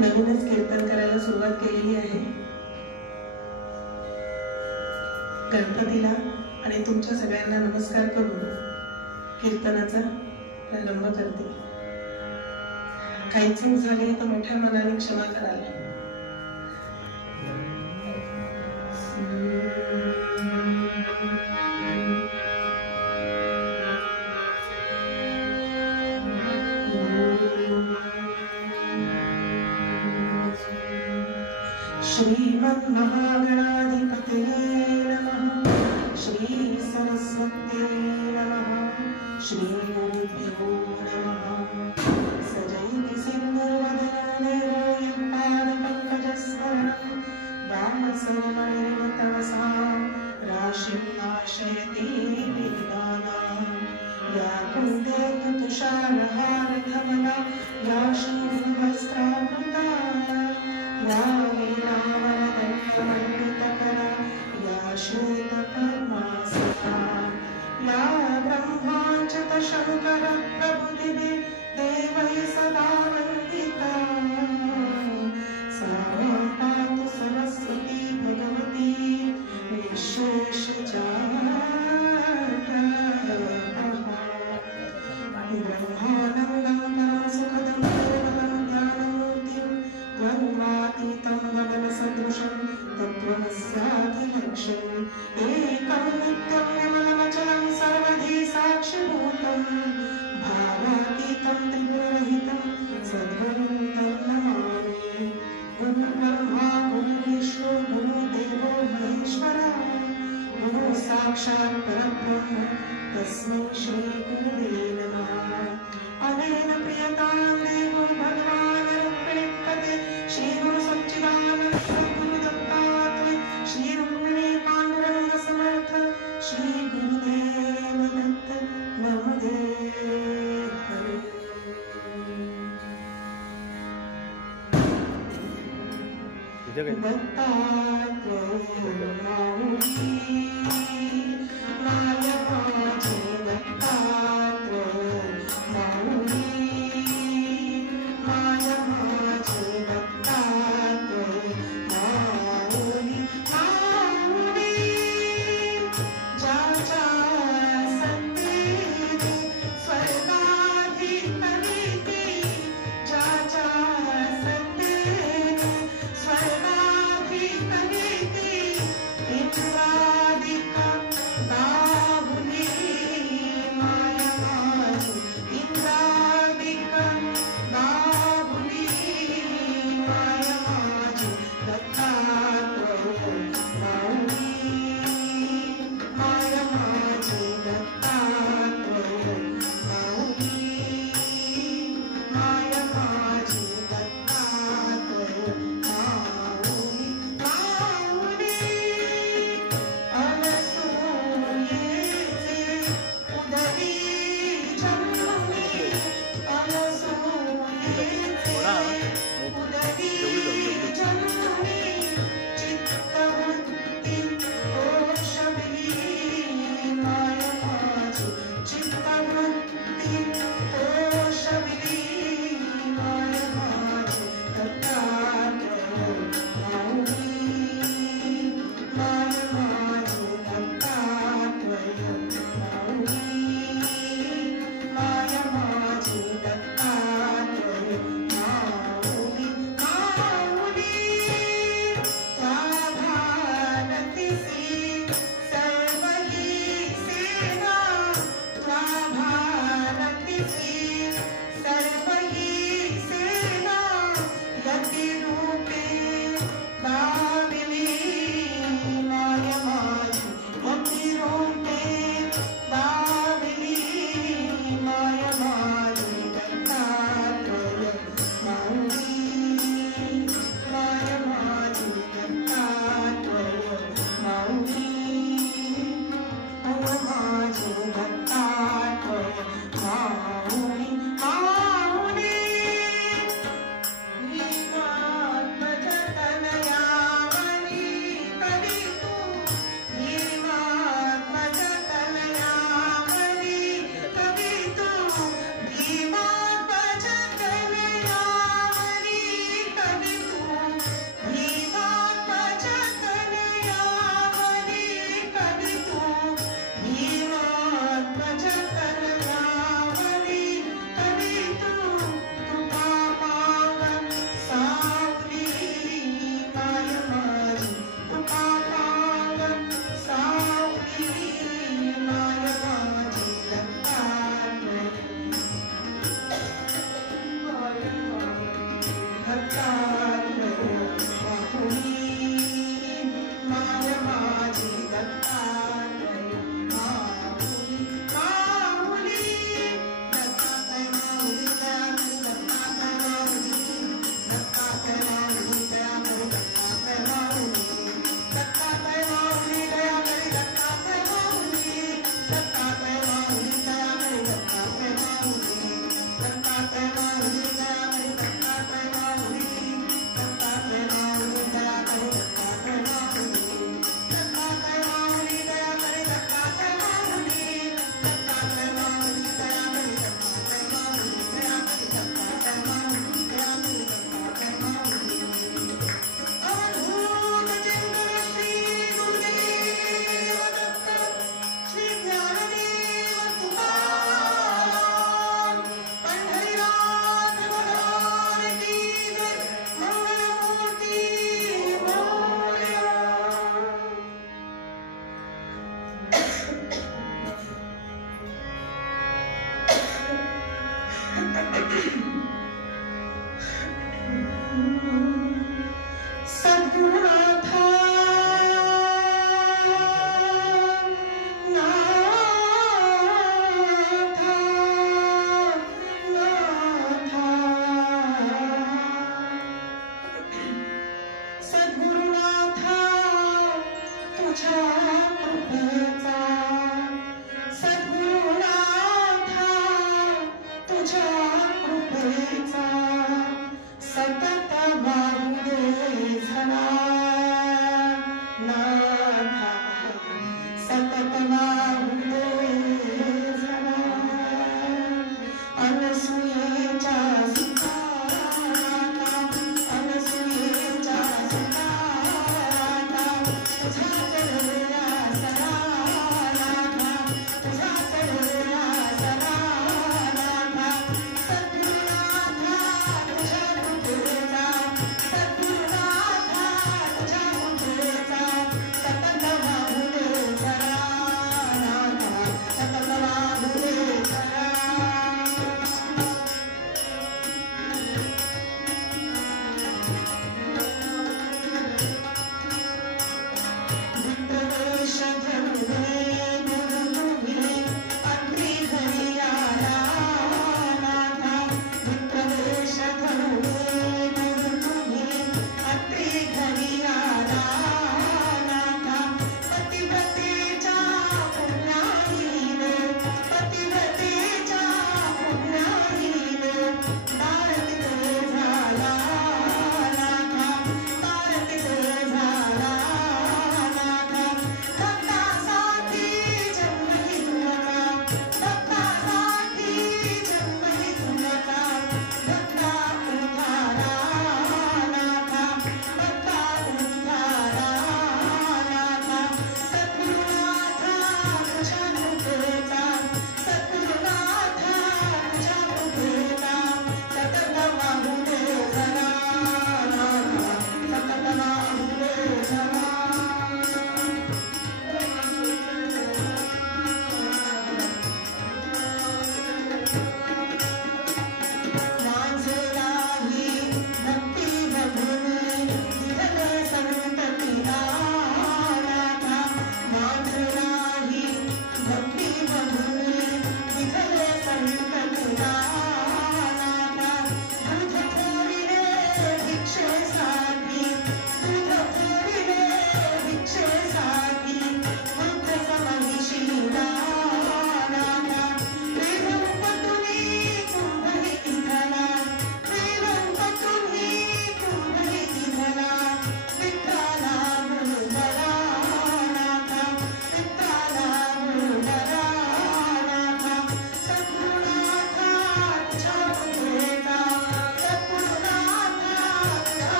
नवीनच कीर्तन करायला सुरुवात केलेली आहे. गणपतीला आणि तुमच्या सगळ्यांना नमस्कार करून कीर्तनाचा प्रारंभ करते. काही चूक झाली तर मोठ्या मनाने क्षमा कराल. श्रीमन्महागणाधिपतये नमः. श्री सरस्वत्यै नमः. श्री गुरुभ्यो नमः. सजयति सिंधुवदनं देवो यत्पादपङ्कजस्मरणं वामसरमणेन तमसां राशिं नाशयति विद्वानां. या कुन्दे तुषारहारधवला या शूरवस्त्रावृता या वीणावरदण्डमण्डितकरा या श्वेतपद्मासना या ब्रह्माच्युतशङ्करप्रभुदिवे देवैः सदा वन्दिता. सा पातु सरस्वती भगवती ब्रह्मानन्दं सुखदं केवलं ध्यानमूर्तिं द्वन्द्वातीतं गगनसदृशं तत्त्वमस्याधिलक्ष्यम् एकं नित्यं विमलमचलं सर्वधी साक्षिभूतं भावातीतं त्रिगुणरहितं सद्गुरुं तं नमामि. गुरुर्ब्रह्मा गुरुर्विष्णु गुरुर्देवो महेश्वरः गुरुः साक्षात् परब्रह्म तस्मै श्री गुरुवे नमः. अनेन प्रियतां देवो भगवान् रुक्मिणीपते श्री गुरु सच्चिदानन्द गुरु दत्तात्रेय श्री रुक्मिणी पाण्डुरंग समर्थ श्री गुरुदेव दत्त नमोदे हरे. दत्तात्रेय माऊली माया माझी दत्तात्रेय माऊली माया माझी दत्तात्रेय माऊली माऊली ज्याच्या सत्तेने स्वर्गाधिपती ज्याच्या सत्तेने स्वर्गाधिपती इंद्रादिका दाहुली माया माझी इंद्रादिका दाहुली माया माझी दत्तात्रेय माऊली माया माझी दत्तात्रेय माऊली माया माझी दत्तात्रेय माऊली माऊली. अनसूयेचे उदरी जन्मी अनसूयेचे उदरी जन्मी चित्तवृत्ती दोषविली माया माझी चित्तवृत्ती दोषविली माया माझी दत्तात्रेय माऊली माया माझी दत्तात्रेय माऊली माया माझी दत्तात्रेय माऊली.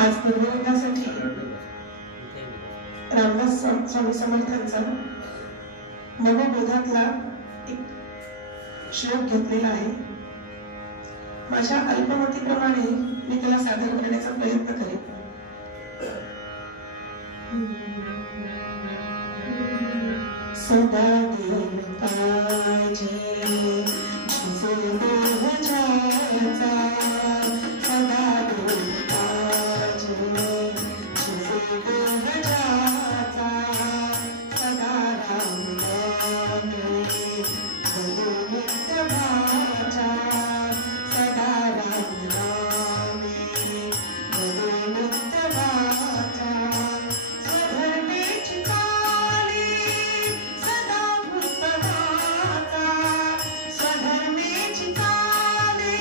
आज निर्मलतासाठी रामदास स्वामी समर्थांचा मनोबोधातला एक श्लोक घेतलेला आहे. माझ्या अल्पमतीप्रमाणे मी त्याला सादर करण्याचा प्रयत्न करेन. सदा देव काळजी जिचे देह जायचा, सदा देव काळजी जिचे देह जायचा, सदा राम नामे बोलू नित्य भाचा, सदा राम नामे बोलू नित्य भाचा. स्वधर्मेची काली सदा पुस्तकाचा, स्वधर्मेची काली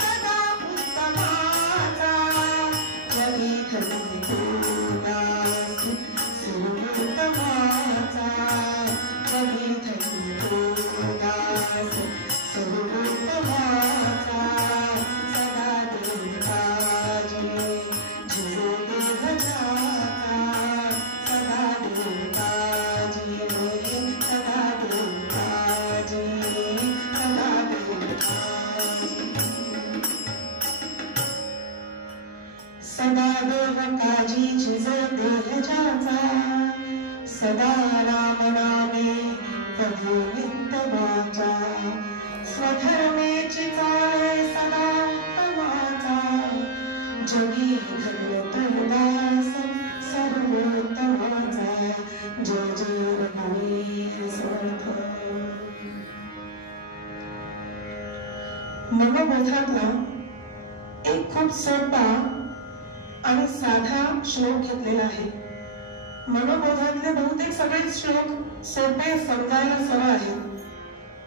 सदा पुस्तकाचा. जगी धर्मी तुलास सुरत भाचा, जगी धर्मी तुलास सुरत भाचा. सदा देव काळजी जिचे देह जाता, सदा देव काळजी, सदा देव काळजी, सदा देव काळजी. सदा देव काळजी जिचे देह जाता, सदा राम नामे कधी नित्य वाचा. स्वधर्मेची चाळे सदा उत्तमाचा, जगी धर्म तुलास सर्वोत्तमाचा. जय जय रघुवीर समर्थ. मनोबोधातला एक खूप सोपा आणि साधा श्लोक घेतलेला आहे. मनोबोधातले बहुतेक सगळे श्लोक सोपे समजायला सरळ आहेत,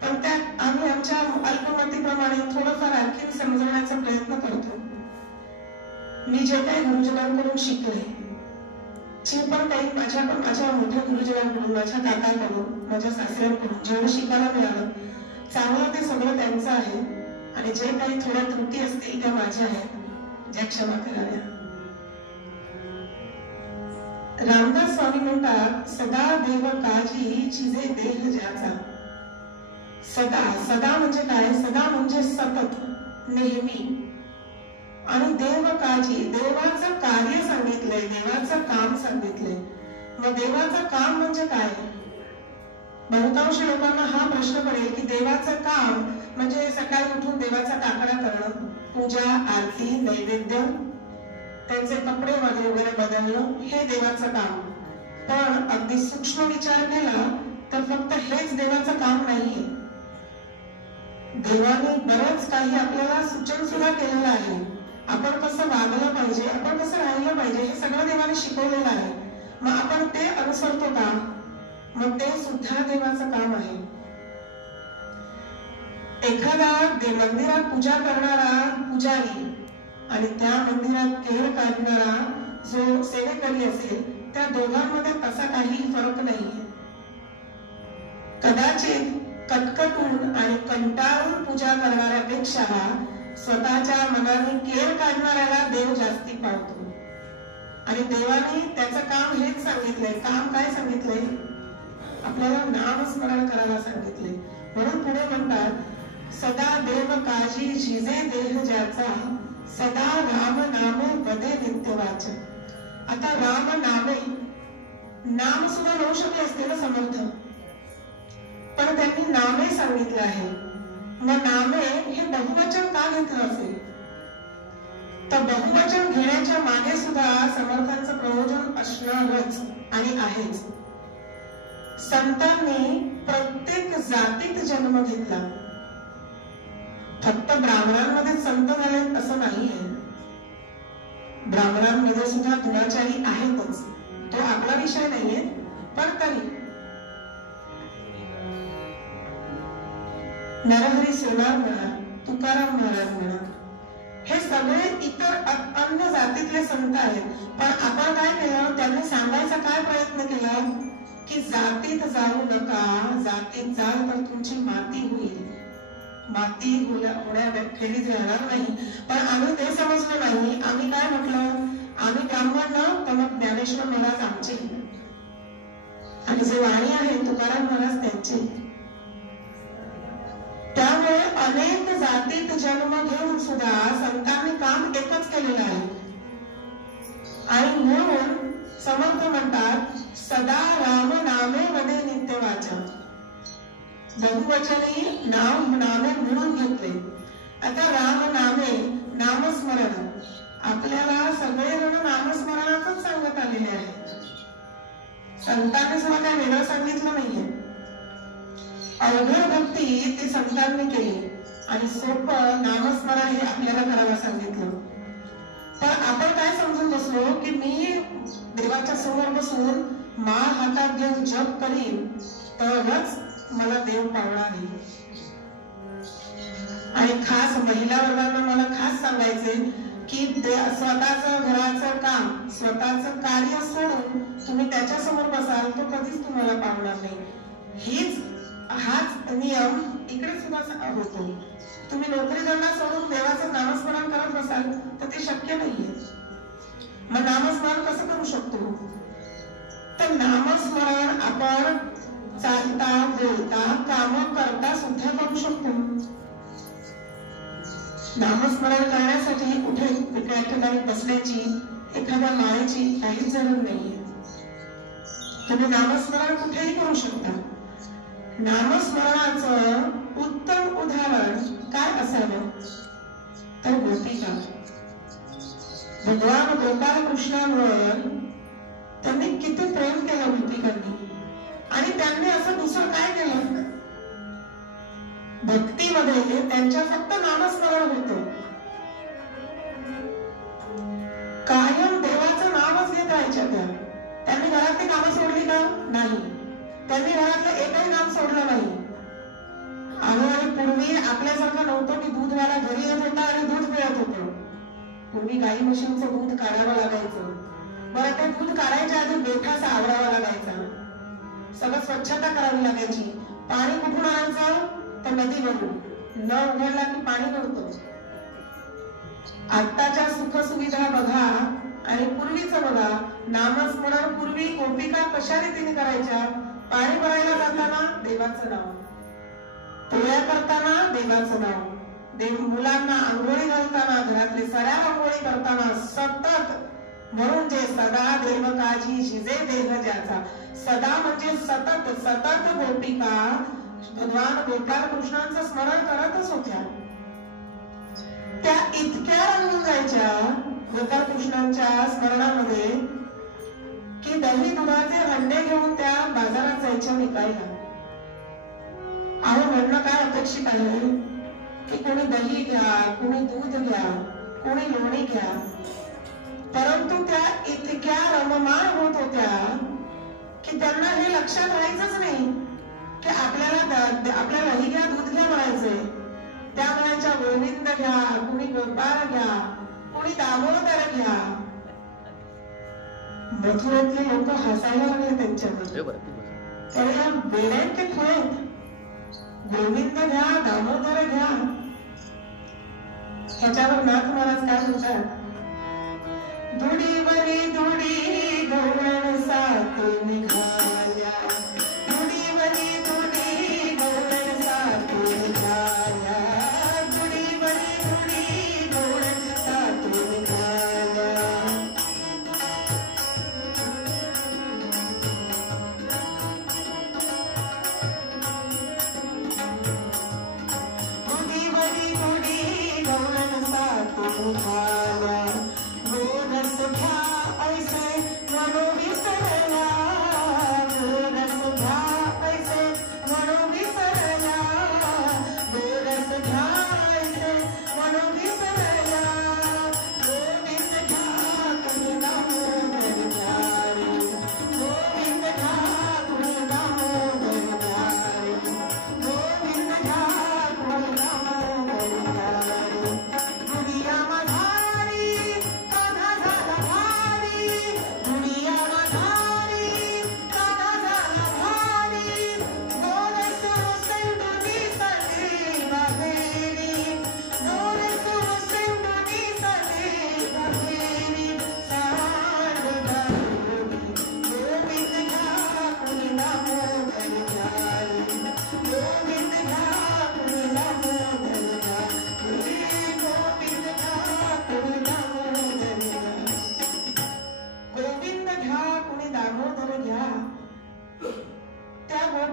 पण त्यात आम्ही आमच्या अल्पमतीप्रमाणे थोडंफार आणखी समजवण्याचा प्रयत्न करतो. मी जे काही गुरुजनांकडून शिकले, जे पण काही माझ्या मोठ्या गुरुजनांकडून, माझ्या काकांकडून, माझ्या सासऱ्यांकडून जेवढं शिकायला मिळालं, चांगलं ते सगळं त्यांचं आहे आणि जे काही थोड्या त्रुटी असतील त्या माझ्या आहेत, ज्या क्षमा कराव्या. रामदास स्वामी म्हणतात, सदा देव काळजी जिचे देह ज्याचा. सदा, सदा म्हणजे काय? सदा म्हणजे सतत, नेहमी. आणि देव काळजी, देवाचं कार्य सांगितलंय, देवाचं काम सांगितलंय. मग देवाचं काम म्हणजे काय? बहुतांश लोकांना हा प्रश्न पडेल की देवाचं काम म्हणजे सकाळी उठून देवाचा काकडा करणं, पूजा, आरती, नैवेद्य, त्यांचे कपडे वगैरे बदलणं, हे देवाचं काम. पण अगदी सूक्ष्म विचार केला तर फक्त हेच देवाचं काम नाहीये. देवाने बरंच काही आपल्याला सूचन सुद्धा केलेलं आहे. आपण कसं वागलं पाहिजे, आपण कसं राहिलं पाहिजे, हे सगळं देवाने शिकवलेलं आहे. मग आपण ते अनुसरतो का? मग ते सुद्धा देवाचं काम आहे. एखादा मंदिरात पूजा करणारा पुजारी आणि त्या मंदिरात केळ काढणारा जो सेवेकरी असेल, त्या दोघांमध्ये तसा काही फरक नाहीये. कदाचित कटकटून आणि कंटाळून पूजा करणाऱ्यापेक्षा स्वतःच्या मनाने केळ काढणाऱ्याला देव जास्ती पावतो. आणि देवाने त्याचं काम हेच सांगितलंय. काम काय सांगितलंय? आपल्याला नामस्मरण करायला सांगितले. म्हणून पुढे म्हणतात, सदा देव काळजी जिचे देह ज्याचा, सदा राम नामे वदे नित्य वाचा. आता राम नामे, नाम सुद्धा होऊ शकले असते ना समर्थ, पण त्यांनी नामे सांगितले आहे. मग नामे हे बहुवचन का घेतलं असेल? तर बहुवचन घेण्याच्या मागे सुद्धा समर्थांचं प्रयोजन असणारच आणि आहेच. संतांनी प्रत्येक जातीत जन्म घेतला. फक्त ब्राह्मणांमध्ये संत झाले असं नाहीये. ब्राह्मणांमध्ये सुद्धा दुराचारी आहेतच, तो आपला विषय नाहीये. पण तरी नरहरी सोनार म्हणा, तुकाराम महाराज म्हणा, हे सगळे इतर अन्य जातीतले संत आहेत. पण आपण काय केलं? त्यांनी सांगायचा काय प्रयत्न केला की जातीत जाऊ नका, जातीत जाल तर तुमची माती होईल. माती होण्या खेळीच राहणार नाही. पण आम्ही ते समजलं नाही. आम्ही काय म्हटलं? आम्ही ब्राह्मण ना तर मग ज्ञानेश्वर महाराज आमचे आणि जे वाणी आहे तुकाराम महाराज त्यांचे. त्यामुळे अनेक जातीत जन्म घेऊन सुद्धा संतांनी काम एकच केलेलं आहे. आणि म्हणून समर्थ म्हणतात सदा राम नामे मध्ये नित्य वाचा. बहुवचनी नामे म्हणून घेतले. आता राम नामे नामस्मरण आपल्याला सगळेजण नामस्मरणातच सांगत आलेले आहेत. संतांनी सुद्धा काय वेगळं सांगितलं नाहीये. अवघड भक्ती ती संतांनी केली आणि सोपं नामस्मरण हे आपल्याला करायला सांगितलं. पण आपण काय समजून बसलो की मी देवाच्या समोर बसून माळ हातात घेऊन जप करीन तरच मला देव पावणार आहे. आणि खास महिला वर्गांना मला खास सांगायचे की स्वतःचं घराचं काम स्वतःचं कार्य सोडून तुम्ही त्याच्या समोर बसाल तो कधीच तुम्हाला पावणार नाही. हाच नियम इकडे सुद्धा होतो. तुम्ही नोकरी धंदा सोडून देवाचं नामस्मरण करत बसाल तर ते शक्य नाहीये. मग नामस्मरण कसं करू शकतो? तर नामस्मरण आपण चालता बोलता काम करता सुद्धा करू शकतो. नामस्मरण करण्यासाठी कुठे एका ठिकाणी बसण्याची एखाद्या माळेची काहीच जरूर नाहीये. तुम्ही नामस्मरण कुठेही करू शकता. नामस्मरणाचं उत्तम उदाहरण काय असावं तर गोपिका. भगवान गोपाल कृष्णांवर त्यांनी किती प्रेम केलं गोपिकांनी. आणि त्यांनी असं दुसरं काय केलं? भक्तीमध्ये त्यांच्या फक्त नामस्मरण होतं. कायम देवाचं नामच घेत राहायच्या त्या. त्यांनी घरातली कामं सोडली का? नाही. त्यांनी घरातलं एकही नाम सोडलं नाही. आणि पूर्वी आपल्यासारखं नव्हतं की दूधवाला घरी येत होता आणि दूध पिळत होतं. पूर्वी गाई म्हशींचं दूध काढावं लागायचं. बरं ते दूध काढायच्या आधी बेठासा आवरावा लागायचा. सगळं स्वच्छता करावी लागायची. पाणी कुठून आणायचं तर नदीवरून. न उघडला की पाणी नव्हतं. आत्ताच्या सुख सुविधा बघा आणि पूर्वीचं बघा. नामस्मरण पूर्वी गोपिका कशा रीतीने करायच्या? पाणी भरायला जाताना देवाचं नाव, पोळ्या करताना देवाचं नाव, मुलांना आंघोळी घालताना घरातले सऱ्या आंघोळी करताना सतत. म्हणून जे सदा देव काजी जिजे देह ज्याचा. सदा म्हणजे सतत सतत गोपिका भगवान गोपाल कृष्णांचं स्मरण करतच होत्या. त्या इतक्या रंगून जायच्या गोपाल कृष्णांच्या स्मरणामध्ये की दही दुधाचे हंडे घेऊन त्या बाजारात जायच्या विकायला. अहो म्हणणं काय अपेक्षित आहे की कोणी दही घ्या, कोणी दूध घ्या, कोणी लोणी घ्या. परंतु त्या इतक्या रममाण होत होत्या की त्यांना हे लक्षात राहायचंच नाही की आपल्याला दही घ्या, दूध घ्या म्हणायचंय. त्या म्हणायच्या गोविंद घ्या, कोणी गोपाळ घ्या, कोणी दामोदर घ्या. मथुरेतले लोक हसायला लागले त्यांच्यावर. तर या बेड्यांचे खुळे गोविंद घ्या, दामोदर घ्या. ह्याच्यावर नाथ महाराज काय म्हणतात? दुडीवरी दुडी गवळण सात निघाल्या. दुडीवरी दुडी गवळण सात निघाल्या. दुडीवरी दुडी गवळण सात निघाल्या. दुडीवरी दुडी गवळण सात निघाल्या. घ्या ऐसे मनोवी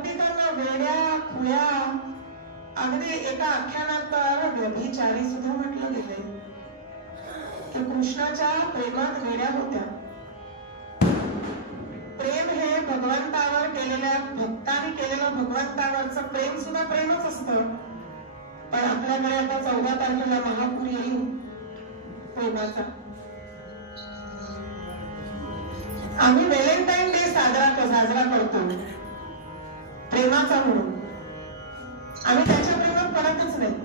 भक्तिकांना वेड्या खुळ्या, अगदी एका आख्यानात तर व्यभिचारी सुद्धा म्हटलं गेलंय की कृष्णाच्या प्रेमात वेड्या होत्या. प्रेम हे भगवंतावर केलेल्या, भक्तांनी केलेलं भगवंतावरचं प्रेम सुद्धा प्रेमच असतं. पण आपल्याकडे आता 14 तारखेला महापूर येईल प्रेमाचा. आम्ही व्हॅलेंटाईन डे साजरा करतो प्रेमाचा म्हणून. आम्ही त्याच्या प्रेमात पडतच नाही.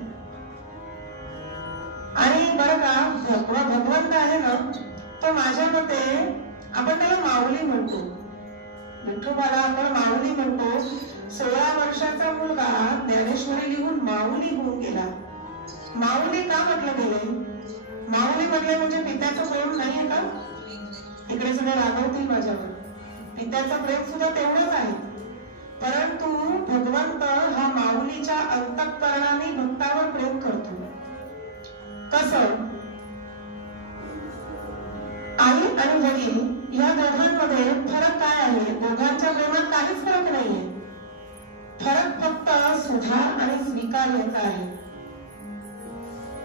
आणि बरं का, भगवंत आहे ना, तो माझ्या मते आपण त्याला माऊली म्हणतो. विठोबाला आपण माऊली म्हणतो. 16 वर्षाचा मुलगा ज्ञानेश्वरी लिहून माऊली होऊन गेला. माऊली का म्हटलं गेले? माऊली म्हटले म्हणजे पित्याचं प्रेम नाहीये का? इकडे सगळे रागवतील माझ्यावर. पित्याचं प्रेम सुद्धा तेवढंच आहे. परंतु भगवंत हा माऊलीच्या अंतःकरणाने भक्तावर प्रेम करतो. कसं? आई आणि वडील या दोघांमध्ये फरक काय आहे? दोघांच्या प्रेमात काहीच फरक नाहीये. फरक फक्त सुधार आणि स्वीकार याचा आहे.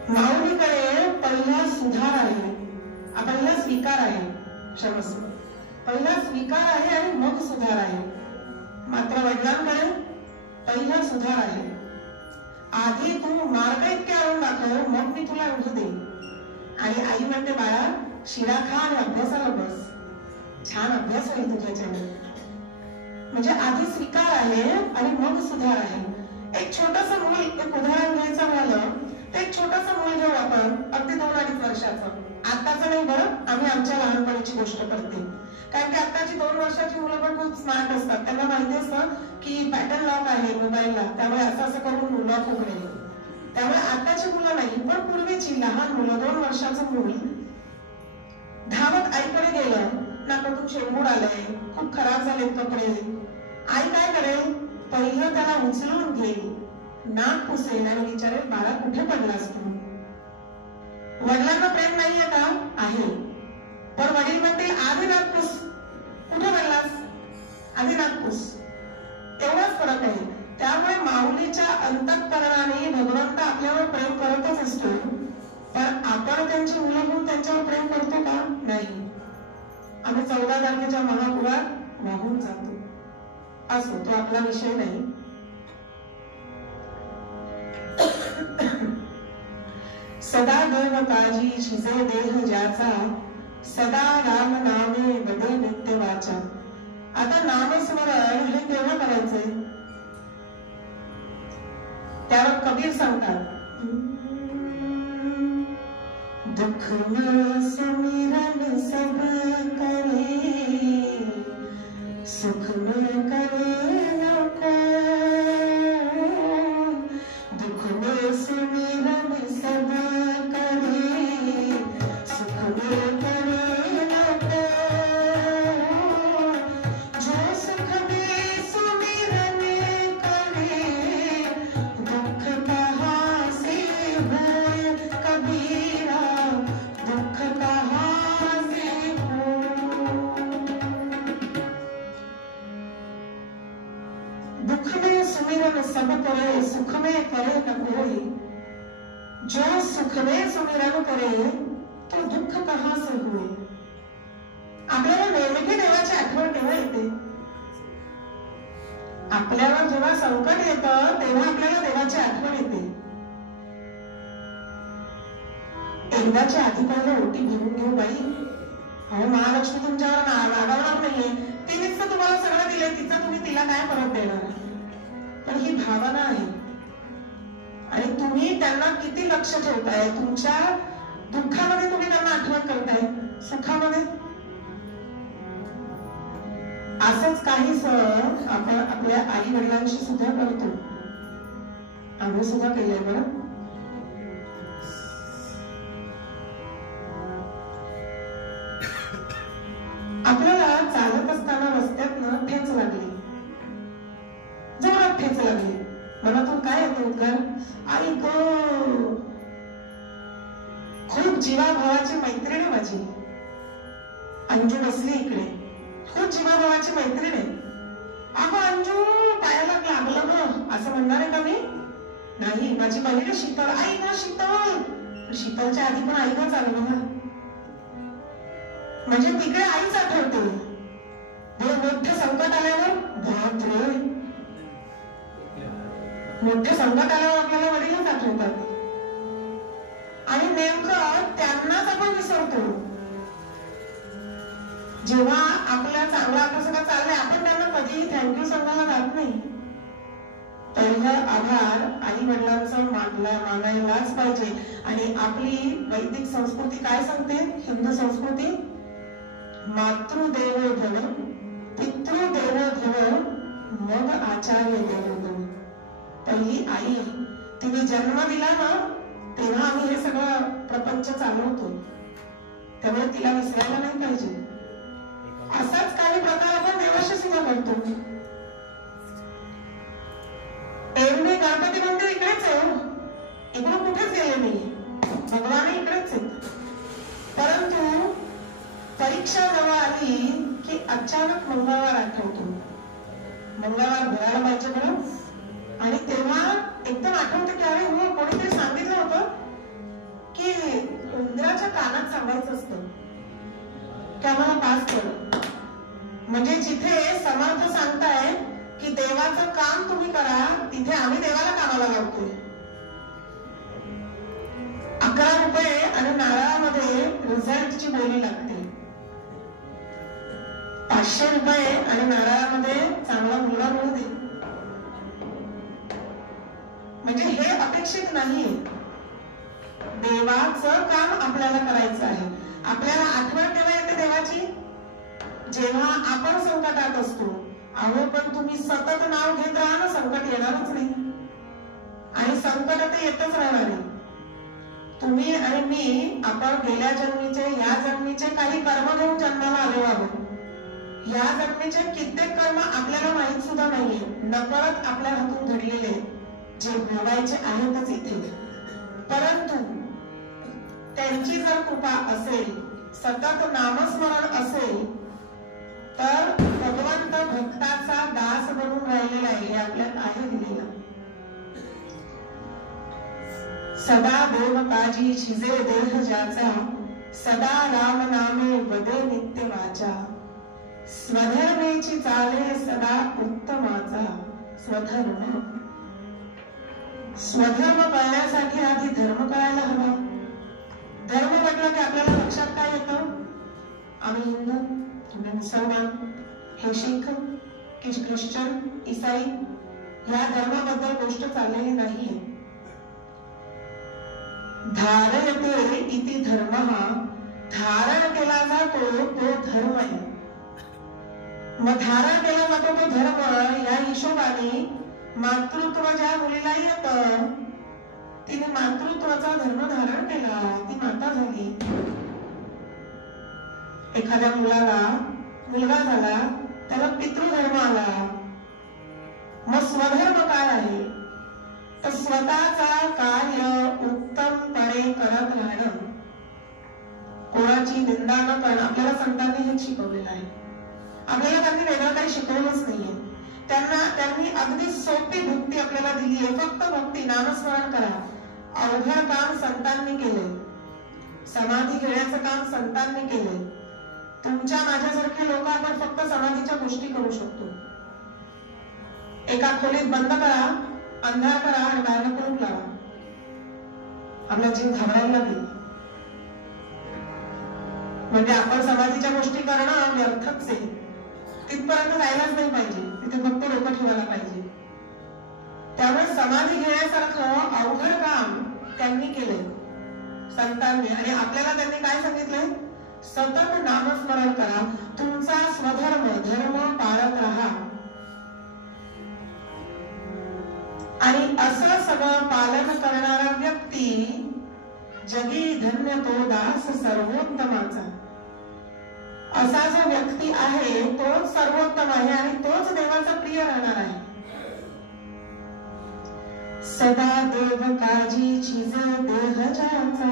माऊलीकडे पहिला सुधार आहे, पहिला स्वीकार आहे. क्षमस्व, पहिला स्वीकार आहे आणि मग सुधार आहे. मात्र वडिलांकडे पहिला सुधार आहे. आधी तू मार्ग इतके आणून दाखव, मग मी तुला एवढं देईन. आणि आई म्हणते, बाळा शिरा खा आणि अभ्यासाला बस, छान अभ्यास होईल तुझ्याच्याने. म्हणजे आधी स्वीकार आहे आणि मग सुधार आहे. एक छोटस मूल, एक उदाहरण घ्यायचं झालं तर एक छोटस मूल घेऊ आपण, अगदी 2-2.5 वर्षाचं. आताच नाही बरं, आम्ही आमच्या लहानपणीची गोष्ट करते. कारण की आताची 2 वर्षाची मुलं पण खूप स्मार्ट असतात. त्यांना माहिती असतं की पॅटर्न लॉक आहे मोबाईलला, त्यामुळे असं करून लॉक उघडेल. त्यामुळे आताची मुलं नाही, पण पूर्वीची लहान मुलं, 2 वर्षाचं मूल धावत आईकडे गेलं, नाकातून शेंबूड आलंय, खूप खराब झाले कपडे. आई काय करेल? पहिलं त्याला उचलून घेईल, नाक पुसेल आणि विचारेल, बाळा कुठे पडलास तू? वडिलांना प्रेम नाहीये का? आहे. पण वडील म्हणतील, आधी नागपूस. कुठे पडलास? आधी नागपूस. एवढाच फरक आहे. त्यामुळे माऊलीच्या अंतःकरणाने भगवंत आपल्यावर प्रेम करतच असतो. पण आपण त्यांची मुलं म्हणून त्यांच्यावर प्रेम करतो का? नाही. आम्ही 14 तारखेच्या महापुरात वाहून जातो. असो, तो आपला विषय नाही. सदा देव काजी शिजे देह ज्याचा, सदा राम नामे बदे नित्य वाचा. आता नामस्मरण हे केव्हा करायचंय? त्यावर कबीर सांगतात, दुख में सुमिरन सब करे, सुख में करे न कोई. दुख में सुमिरन सब करे, सुख में करे न कोई. जो सुख में सुमिरन करे, दुख कहाँ से होए कबीरा, दुख कहाँ से हो. दुख में सुमिरन सब करे, सुख में करे न कोई. जो सुख में सुमिरन करे, तो दुःख कहाँ से हुए. आपल्याला नेमकी देवाची आठवण केव्हा येते? आपल्यावर जेव्हा संकट येतं तेव्हा आपल्याला देवाची आठवण येते. एकदाची आधी पहिला ओटी भरून घेऊ बाई. अहो, महालक्ष्मी तुमच्यावर रागावणार नाहीये. तिनेच तर तुम्हाला सगळं दिलंय, तिचं तुम्ही तिला काय परत देणार? पण ही भावना आहे. आणि तुम्ही त्यांना किती लक्ष ठेवताय? तुमच्या दुःखामध्ये तुम्ही त्यांना आठवण करताय, सुखामध्ये? असंच काहीच आपण आपल्या आई वडिलांशी सुद्धा करतो. आम्ही सुद्धा केलंय बरं. आपल्याला चालत असताना रस्त्यातनं ठेच लागली, जोरात ठेच लागली. मनातून काय येतो उद्गार? आई गो. खूप जीवाभावाची मैत्रीण आहे माझी अंजू, बसली इकडे. खूप जीवाभावाची मैत्रीण आहे. अगं अंजू, पायाला असं म्हणणार आहे का मी? नाही. माझी बहीण शीतल, आई ना शीतल, शीतलच्या आधी पण आई ना चालू ना, म्हणजे तिकडे आईच आठवते. मोठे संकट आल्यावर बापरे, मोठे संकट आल्यावर आपल्याला वडीलच आठवतात आणि नेमकं त्यांनाच आपण विसरतो. जेव्हा आपला चांगला आपलं सगळं चाललंय आपण त्यांना कधीही थँक्यू सांगायला जात नाही. पहिलं आभार आई वडिलांचं मानायलाच पाहिजे. आणि आपली वैदिक संस्कृती काय सांगते? हिंदू संस्कृती मातृदेवो भव, पितृदेवो भव, मग आचार्य देवो भव. पहिली आई, तिने जन्म दिला ना तेव्हा आम्ही हे सगळं प्रपंच चालवतो, त्यामुळे तिला विसरायला नाही पाहिजे. असाच काही प्रकार आपण देवाशी सुद्धा करतो. एवढे गणपती मंदिर इकडेच आहे, इकडून कुठेच गेले नाही, भगवान इकडेच आहेत. परंतु परीक्षा जवळ आली की अचानक मंगळवार आठवतो. मंगळवार भरायला पाहिजे बरं. आणि तेव्हा एकदम आठवतं की अरे हो, कोणीतरी सांगितलं होतं की उंदराच्या कानात सांगायचं असतं की आम्हाला पास कर. म्हणजे जिथे समर्थ सांगताय की देवाचं काम तुम्ही करा, तिथे आम्ही देवाला कामाला लावतोय. 11 रुपये आणि नारळामध्ये रिझल्टची बोली लागते. 500 रुपये आणि नारळामध्ये चांगला मुलगा मिळू दे. म्हणजे हे अपेक्षित नाही. देवाचं काम आपल्याला करायचं आहे. आपल्याला आठवण केव्हा येते देवाची? जेव्हा आपण संकटात असतो. अहो पण तुम्ही सतत नाव घेत राहा ना, संकट येणारच नाही. आणि संकट ते येतच राहणार आहे. तुम्ही आणि मी आपण गेल्या जन्मीचे या जन्मीचे काही कर्म घेऊन जन्माला आलो आहोत. या जन्मीचे कित्येक कर्म आपल्याला माहित सुद्धा नाहीये, नकळत आपल्या हातून घडलेले, जे भोगायचे आहेतच इथे. परंतु त्यांची जर कृपा असेल, सतत नामस्मरण असेल, तर भगवंत भक्ताचा दास बनून राहिलेला आहे. हे आपल्यात आहे दिलेलं. सदा देव काजी झिजे देह ज्याचा, सदा राम नामे वदे नित्य वाचा. स्वधर्मेची चाले सदा उत्तमाचा. स्वधर्म, स्वधर्म कळण्यासाठी आधी धर्म कळायला हवा. धर्म म्हटलं की आपल्याला लक्षात काय येतं? आम्ही हिंदू, तुम्ही मुसलमान, हे शीख, ख्रिश्चन, ईसाई, या धर्माबद्दल गोष्ट चाललेली नाहीये. धारयते इति धर्म, धारण केला जातो तो धर्म आहे. मग धारण केला जातो तो धर्म, या हिशोबाने मातृत्व ज्या मुलीला येतं तिने मातृत्वाचा धर्म धारण केला, ती माता झाली. एखाद्या मुलाला मुलगा झाला, त्याला पितृधर्म आला. मग स्वधर्म काय आहे? तर स्वतःचा कार्य उत्तमपणे करत राहणं, कोणाची निंदा न करणं. आपल्याला संतांनी हे शिकवलेलं आहे. आपल्याला त्यांनी वेगळं काही शिकवलंच नाहीये. त्यांनी अगदी सोपी भक्ती आपल्याला दिली आहे. फक्त भक्ती, नामस्मरण करा. अवघड काम संतांनी केले. समाधी घेण्याचं काम संतांनी केले. तुमच्या माझ्यासारखे लोक आपण फक्त समाधीच्या गोष्टी करू शकतो. एका खोलीत बंद करा, अंधार करा आणि बाहेर कुलूप लावा. आपला जीव घाबरायला लागेल. म्हणजे आपण समाधीच्या गोष्टी करणं व्यर्थच आहे. तिथपर्यंत जायलाच नाही पाहिजे. तिथे फक्त डोकं ठेवायला पाहिजे. त्यामुळे समाधी घेण्यासारखं अवघड काम त्यांनी केलंय संतांनी. आणि आपल्याला त्यांनी काय सांगितलंय? सतत नामस्मरण करा. तुमचा स्वधर्म, धर्म पाळत राहा. आणि असं सगळं पालन करणारा व्यक्ती जगी धन्य तो दास सर्वोत्तमाचा. असा जो व्यक्ती आहे तोच सर्वोत्तम आहे आणि तोच देवाचा प्रिय राहणार आहे. सदा देव काजी झिजे देह ज्याचा,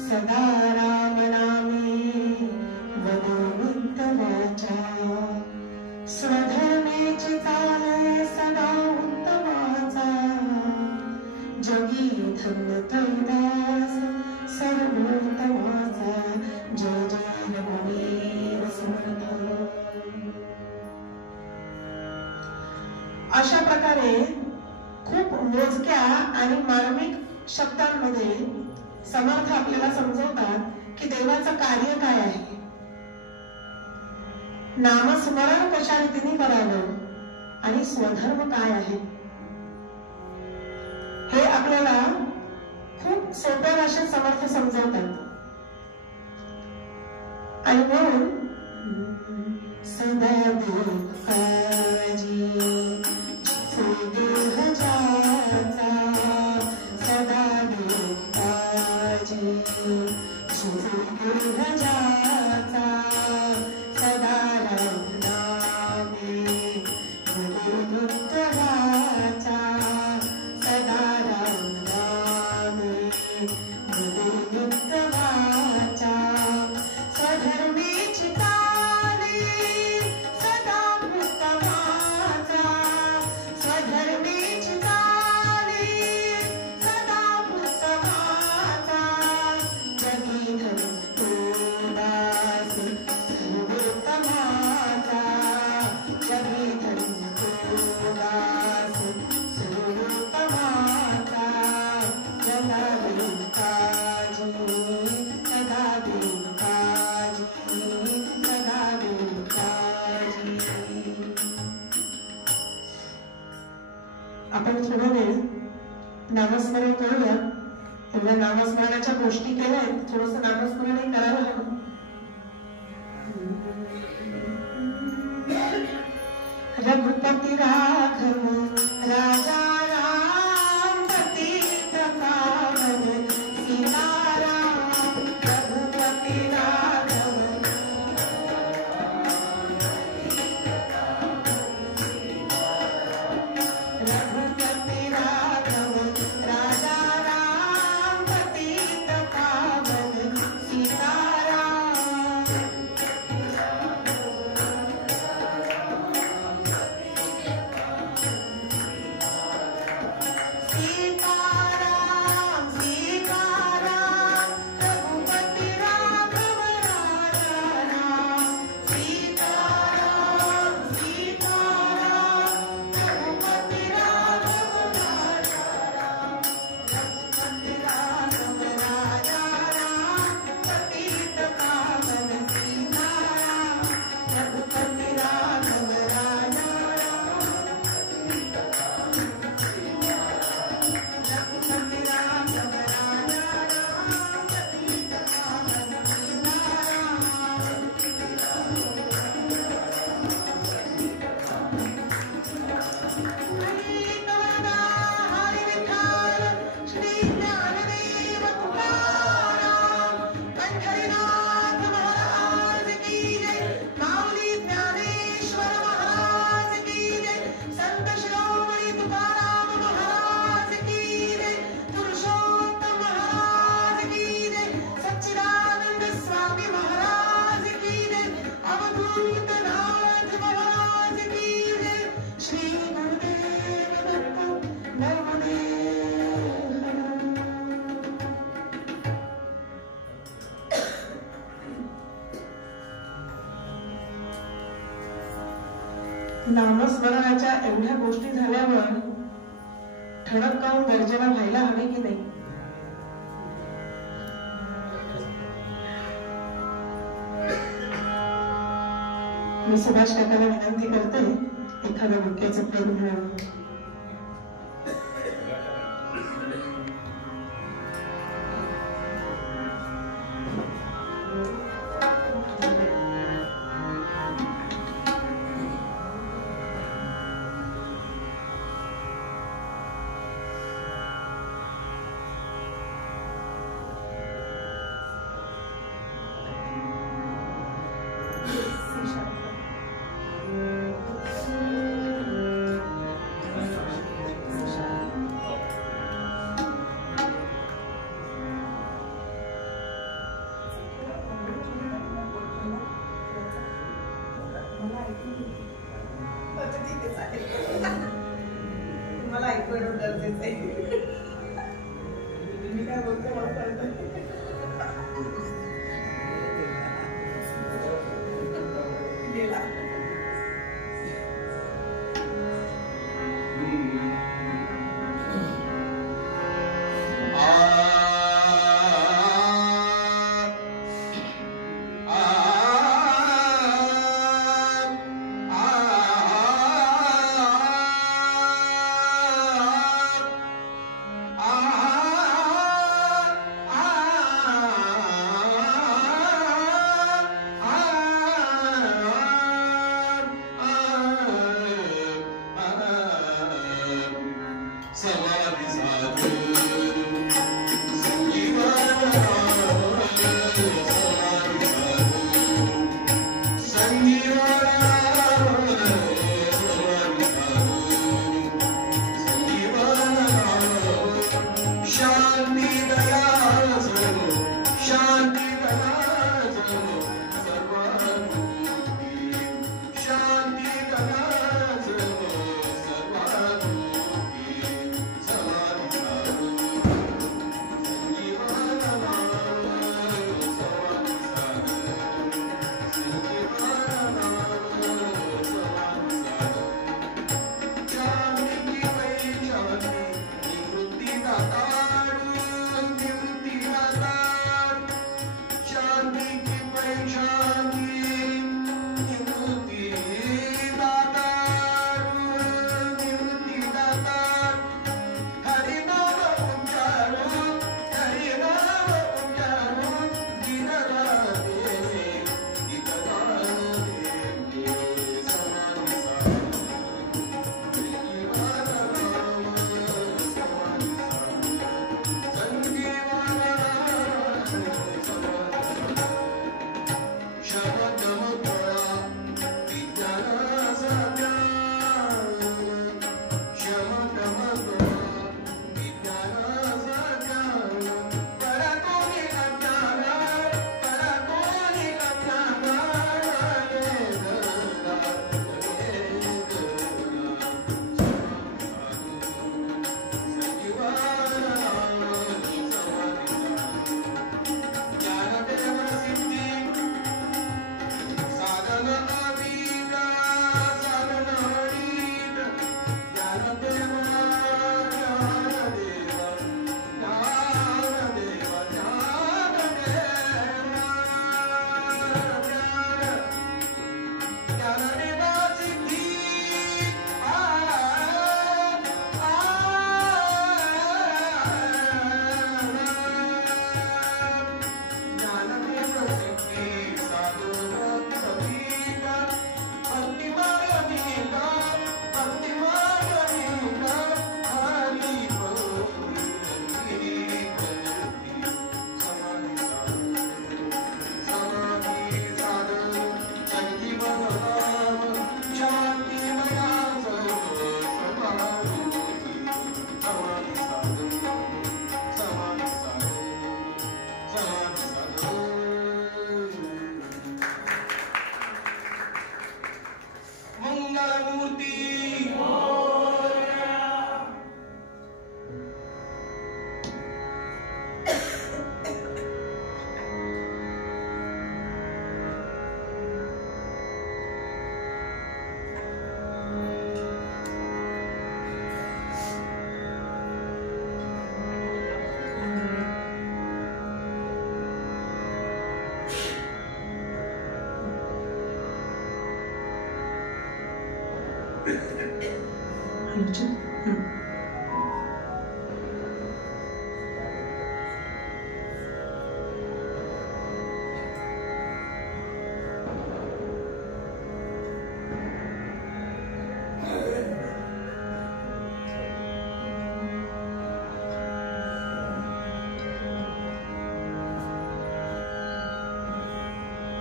सदा राम नामे वदे नित्य वाचा. स्वधर्मेची चाले सदा जन्नतदास सर्वोत्तमाचा जय जय रघुवीर समर्थ. अशा प्रकारे खूप मोजक्या आणि मार्मिक शब्दांमध्ये समर्थ आपल्याला समजवतात की देवाचं कार्य काय आहे, नामस्मरण कशा रीतीने करावं आणि स्वधर्म काय आहे हे आपल्याला खूप सोप्या भाषेत समर्थ समजवतात. आणि म्हणून सदा काळजी हजाचा सदा काळजी हजाचा सदा रामनामे गुरुमुक्तवाचा सदा रामनामे गुरुमुक्तवाचा स्वधर्मेची ताली सदा पुस्तवाचा स्वधर्मेची ताली सदा पुस्तवाचा जगी धरून तो दास सर्वोत्तमाचा जगी धरून तो दास सर्वोत्तमाचा जगा देऊन काजी सदा देऊन काजी सदा देऊन काजी. आपण थोडा वेळ नामस्मरण करूया. एवढ्या नामस्मरणाच्या गोष्टी केल्या, थोडस नामस्मरणही करायला हवं. रघुपती राघव राजा राम पतित पावन सीताराम रघुपती राघव रघुपती राघव राजा राम पतित पावन सीताराम सीताराम सीताराम रघुपती राघव राजा राम सीताराम सीताराम रघुपती राघव राजा राम रघुपती राघव राजा राम पतित पावन सीताराम रघुपती राघव राजा नामस्मरणाच्या एवढ्या गोष्टी झाल्यावर ठणक काऊन गर्जना व्हायला हवी की नाही? मी सुभाष काकाला विनंती करते एखाद्या वाक्याचं प्रेम मिळावं. मला ऐकून गरजेचं आहे. काय बोलतो मला कळत गेला.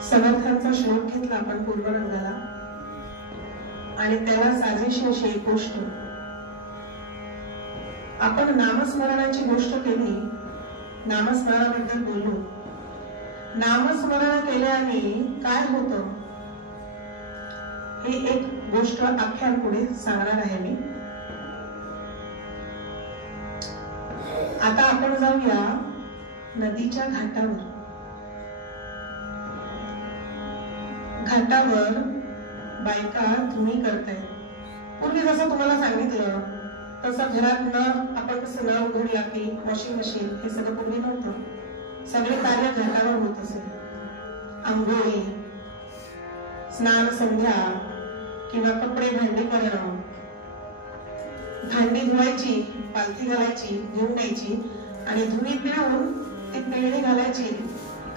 समर्थांचा श्लोक घेतला आपण पूर्वरंगाला आणि त्याला साजेशी अशी एक गोष्ट आपण नामस्मरणाची गोष्ट केली, नामस्मरणाबद्दल बोललो. नामस्मरण केल्याने काय होतं हे एक गोष्ट अख्ख्या पुढे सांगणार आहे मी. आता आपण जाऊया नदीच्या घाटावर. घाटावर बायका धुणी करतायत. पूर्वी जसं तुम्हाला सांगितलं तसं घरात न आपण कसं नळ उघड लागली, वॉशिंग मशीन हे सगळं पूर्वी नव्हतं. सगळे कार्य घाटावर होत असे. आंघोळी, स्नान संध्या किंवा कपडे भांडी करणं, भांडी धुवायची, पालथी घालायची, घेऊन यायची आणि धुणी पिळून ती पिळणी घालायची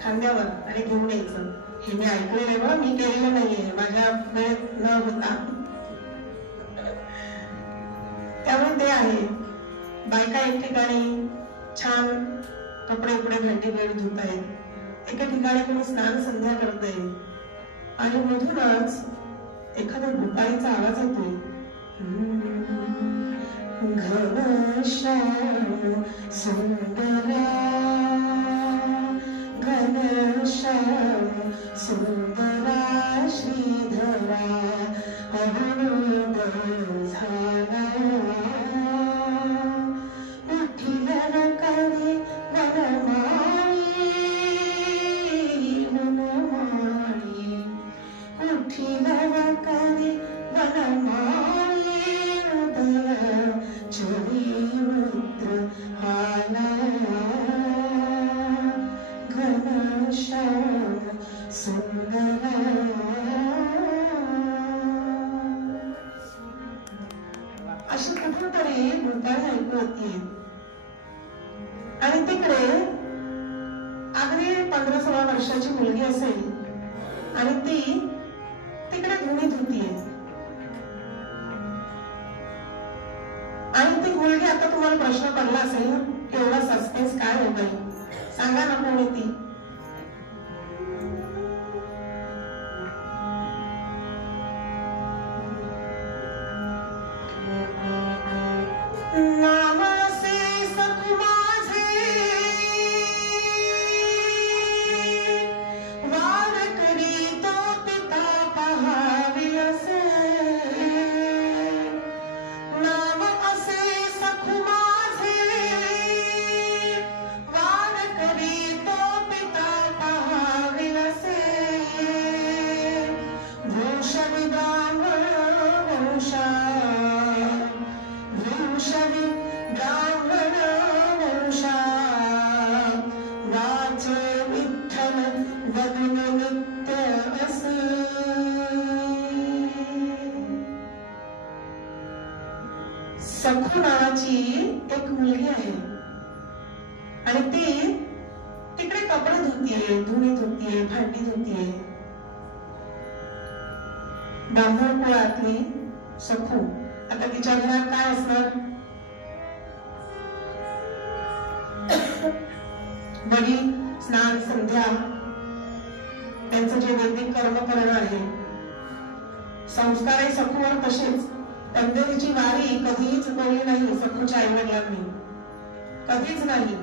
खांद्यावर आणि घेऊन यायचं. हे मी ऐकलेलं बरं, मी केलेलं नाहीये, माझ्या वेळेत न होता. त्यामुळे ते आहे. बायका एक ठिकाणी छान कपडे उपडे भांडी वेळ धुत आहेत, एका ठिकाणी कोणी स्नान संध्या करत आहे आणि मधूनच एखाद्या भुताळीचा आवाज येतोय. घनश्याम सुंदरा, घनश्याम सुंदरा श्रीधरा अरुणोद झाला. उठिल करे वनमाळी, वनमाळी उठिल करे वनमाळी. उदय चोरी रुद्र हाला, घनश्याम सुंदरा. अशी कुठून तरी भूताळी ऐकू होती आणि तिकडे अगदी 15-16 वर्षाची मुलगी असेल आणि ती तिकडे धुणी धुतीये. आणि ती मुलगी, आता तुम्हाला प्रश्न पडला असेल ना की एवढा सस्पेन्स काय होत आहे, सांगा ना कोणी ती. सखू नावाची एक मुलगी आहे आणि ती तिकडे कपडे धुतीये, धुणी धुतीये, भांडी धुतीये. ब्राह्मण कुळातली सखू. आता तिच्या घरात काय असणार? वडील स्नान संध्या त्यांचं जे वैदिक कर्म करणं आहे, संस्कारही सखूवर तसेच. पंढरीची वारी कधीही चुकवली नाही सखूच्या आई वडिलांनी, कधीच नाही.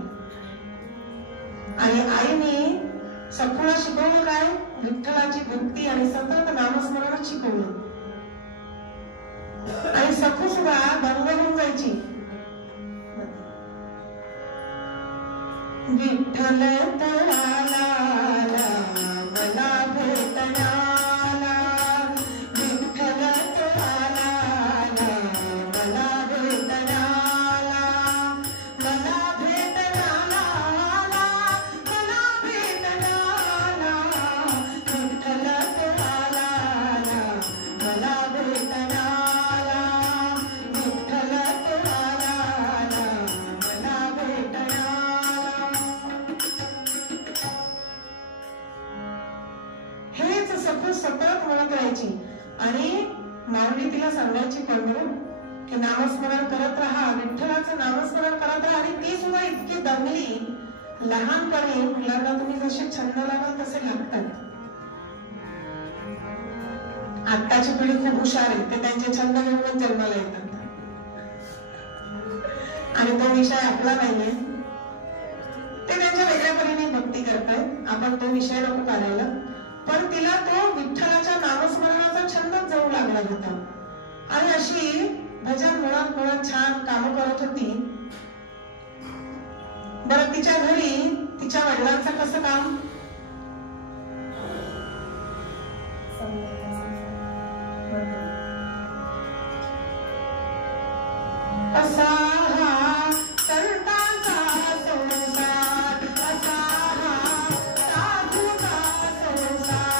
आणि आईने सखूला शिकवलं काय? विठ्ठलाची भक्ती आणि सतत नामस्मरण शिकवलं. आणि सखू सुद्धा दंग होऊन जायची. विठ्ठल तळाला मला भेटण्याला, विठ्ठल तळाला मला भेटण्याला, मला भेटण्याला, मला भेटण्याला, विठ्ठल तळाला मला भेटण्याला, विठ्ठल तळाला मला भेटण्याला. हेच सखू सतत म्हणत राहायची आणि माऊली तिला सांगायची पंढरू की नामस्मरण करत राहा, विठ्ठलाचं नामस्मरण करत राहा. आणि ती सुद्धा इतकी दमली. लहानपणी मुलांना तुम्ही जसे छंद लावाल तसे लागतात. आत्ताची पिढी खूप हुशार आहे, ते त्यांचे छंद घेऊन जन्माला येतात आणि तो विषय आपला नाहीये. ते त्यांच्या वेगळ्या परीने भक्ती करतायत, आपण तो विषय नको करायला. पण तिला तो विठ्ठलाच्या नामस्मरणाचा छंदच जाऊ लागला होता आणि अशी भजन म्हणत म्हणत छान काम करत होती. बरं तिच्या घरी तिच्या वडिलांचं कसं काम? असा हा संतांचा संसार, असा हा साधूचा संसार.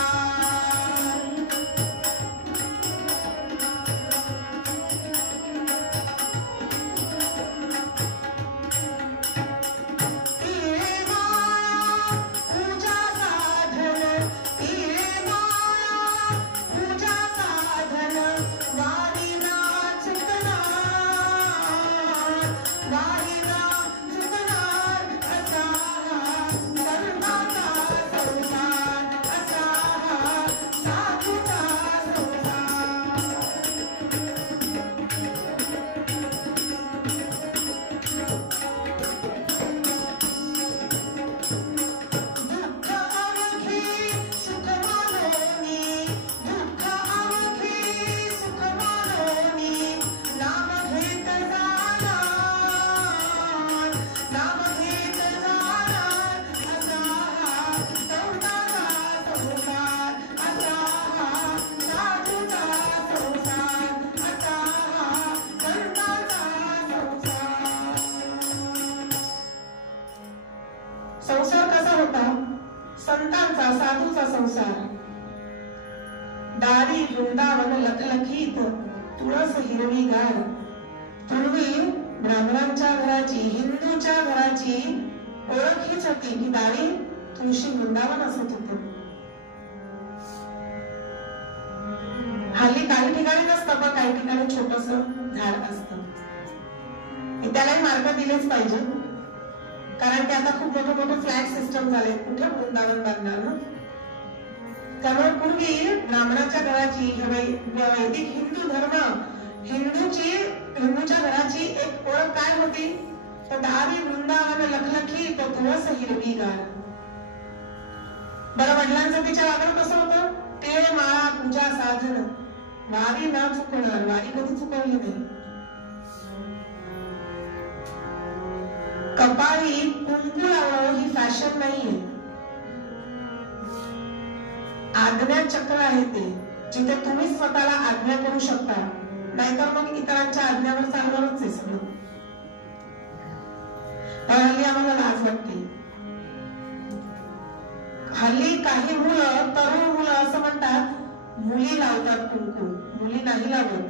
तिळे माळा पूजा साधन, तिळे माळा पूजा साधन, वारीला चुकणार, वारीला चुकणार. असा हा संतांचा संसार, असा हा साधूचा संसार. दुःख अवघे सुख मानोनी, दुःख अवघे सुख मानोनी, नाम घेत जाणार, नाम घेत जाणार. असा हा संतांचा संसार, असा हा साधूचा संसार, असा हा संतांचा संसार. संसार कसा होता? संतांचा, साधूचा संसार. दारी वृंदावन लखलखीत, तुळस हिरवीगार. पूर्वी ब्राह्मणांच्या घराची, हिंदूच्या घराची ओळख हीच होती की दारी तुळशी वृंदावन असत होतं. हल्ली काही ठिकाणी नसतं, पण काही ठिकाणी छोटस झाड असतं. त्यालाही मार्ग दिलेच पाहिजे, कारण की आता खूप मोठे मोठे फ्लॅट सिस्टम झाले, कुठे वृंदावन बांधणार ना. त्यामुळे पूर्वी ब्राह्मणाच्या घराची, वैदिक हिंदू धर्म, हिंदूच्या घराची एक ओळख काय होती? तर दारी वृंदावन लखलखी, तो तुळस हिरवीगार. बरं, वडिलांचं तिच्या वागणं कसं होतं? तिळे माळा पूजा साधन, वारी ना चुकणार, वारी कधी चुकवली नाही. कपाळी कुंकू लावणं ही फॅशन नाहीये, आज्ञा चक्र आहे ते, जिथे तुम्ही स्वतःला आज्ञा करू शकता, नाहीतर मग इतरांच्या आज्ञावर चालणारच आहे सगळं. हल्ली आम्हाला लाज वाटते. हल्ली काही मुलं, तरुण मुलं असं म्हणतात, मुली लावतात कुंकू, मुली नाही लावत.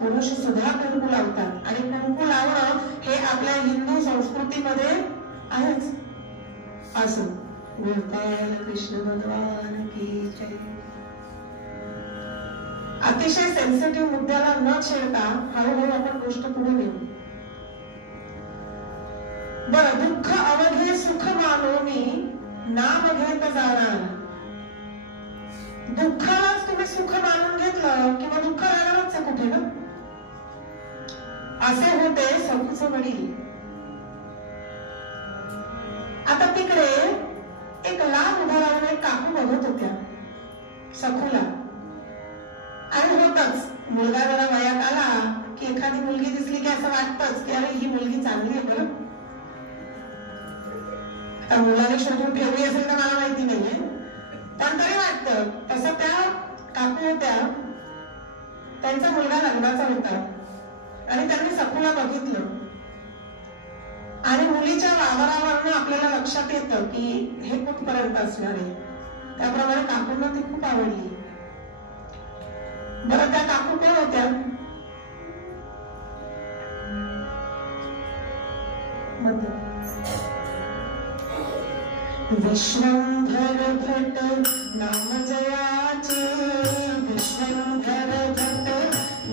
पुरुष सुद्धा कुंकू लावतात, आणि कुंकू लावणं हे आपल्या हिंदू संस्कृतीमध्ये आहेच. असो, गोपाल कृष्ण भगवान की जय. अतिशय सेन्सिटिव्ह मुद्द्याला न छेडता हळूहळू आपण गोष्ट पुढे नेऊ. बरं, दुःख अवघे सुख मानोनी, नाम घेत जाणार. दुःखालाच तुम्ही सुख मानून घेतलं किंवा दुःख राहणारच आहे कुठे ना. असे होते सखूचे वडील. आता तिकडे एक लांब उभा राहून एक काकू बघत होत्या सखूला. आणि होतच, मुलगा जरा वयात आला की एखादी मुलगी दिसली की असं वाटतच की अरे ही मुलगी चांगली आहे बरं. आता मुलाने शोधून ठेवली असेल तर मला माहिती नाहीये, पण तरी वाटतं. तसं त्या काकू होत्या, त्यांचा मुलगा लग्नाचा होता आणि त्यांनी सखूला बघितलं. आणि मुलीच्या वावरावरनं आपल्याला लक्षात येतं की हे कुठपर्यंत असणार आहे. त्याप्रमाणे काकूंना ती खूप आवडली. बरं, त्या काकू कोण होत्या? विश्वंभर भट नाम जयाचे, विश्वंभर भट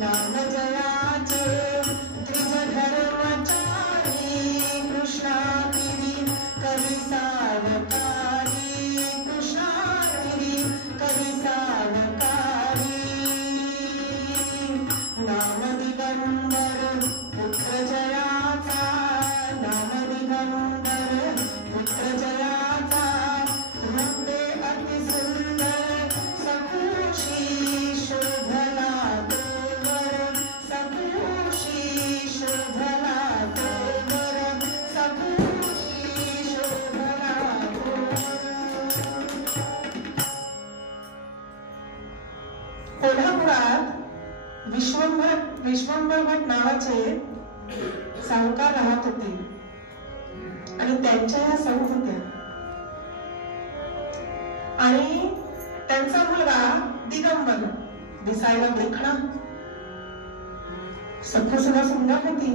नाम जयाचे, त्रिज धर्मचारी कृष्णागिरी करी सावकारी, कृष्णागिरी करी सावकारी. नाम दिगंबर पुत्र जयाचा, नाम दिगंबर पुत्र जयाचा, वृंदे अति सुंदर सखूशी शोभला तोवर, सखूशी शोभला तोवर, सखू विश्वंभर भट नावाचे सावकार राहत होते आणि त्यांच्या या सौ होत्या आणि त्यांचा मुलगा दिगंबर दिसायला देखणा, सखू सुद्धा सुंदर होती.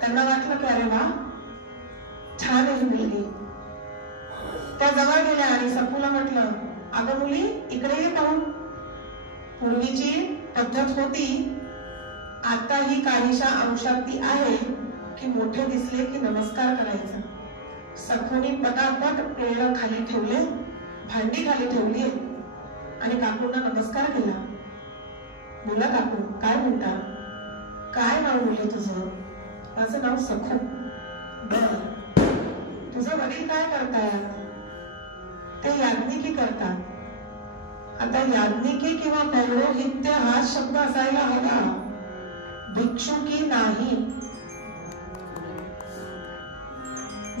त्यांना वाटलं की अरे वा, छान आहे मुलगी. त्या जवळ गेल्या आणि सखूला म्हटलं, अगं मुली इकडे ये पाहून. पूर्वीची पद्धत होती, आता ही काहीशा अंशात ती आहे की मोठे दिसले की नमस्कार करायचा. सखूनी पटापट पेळ खाली ठेवले, भांडी खाली ठेवली आणि काकूंना नमस्कार केला. बोला काकू, काय म्हणता? काय नाव बोलले तुझं? माझं नाव सखू. बर, तुझं वडील काय करतात? ते याज्ञिकी करतात. आता याज्ञिकी किंवा पौरोहित्य हा शब्द असायला हवा, भिक्षुकी नाही.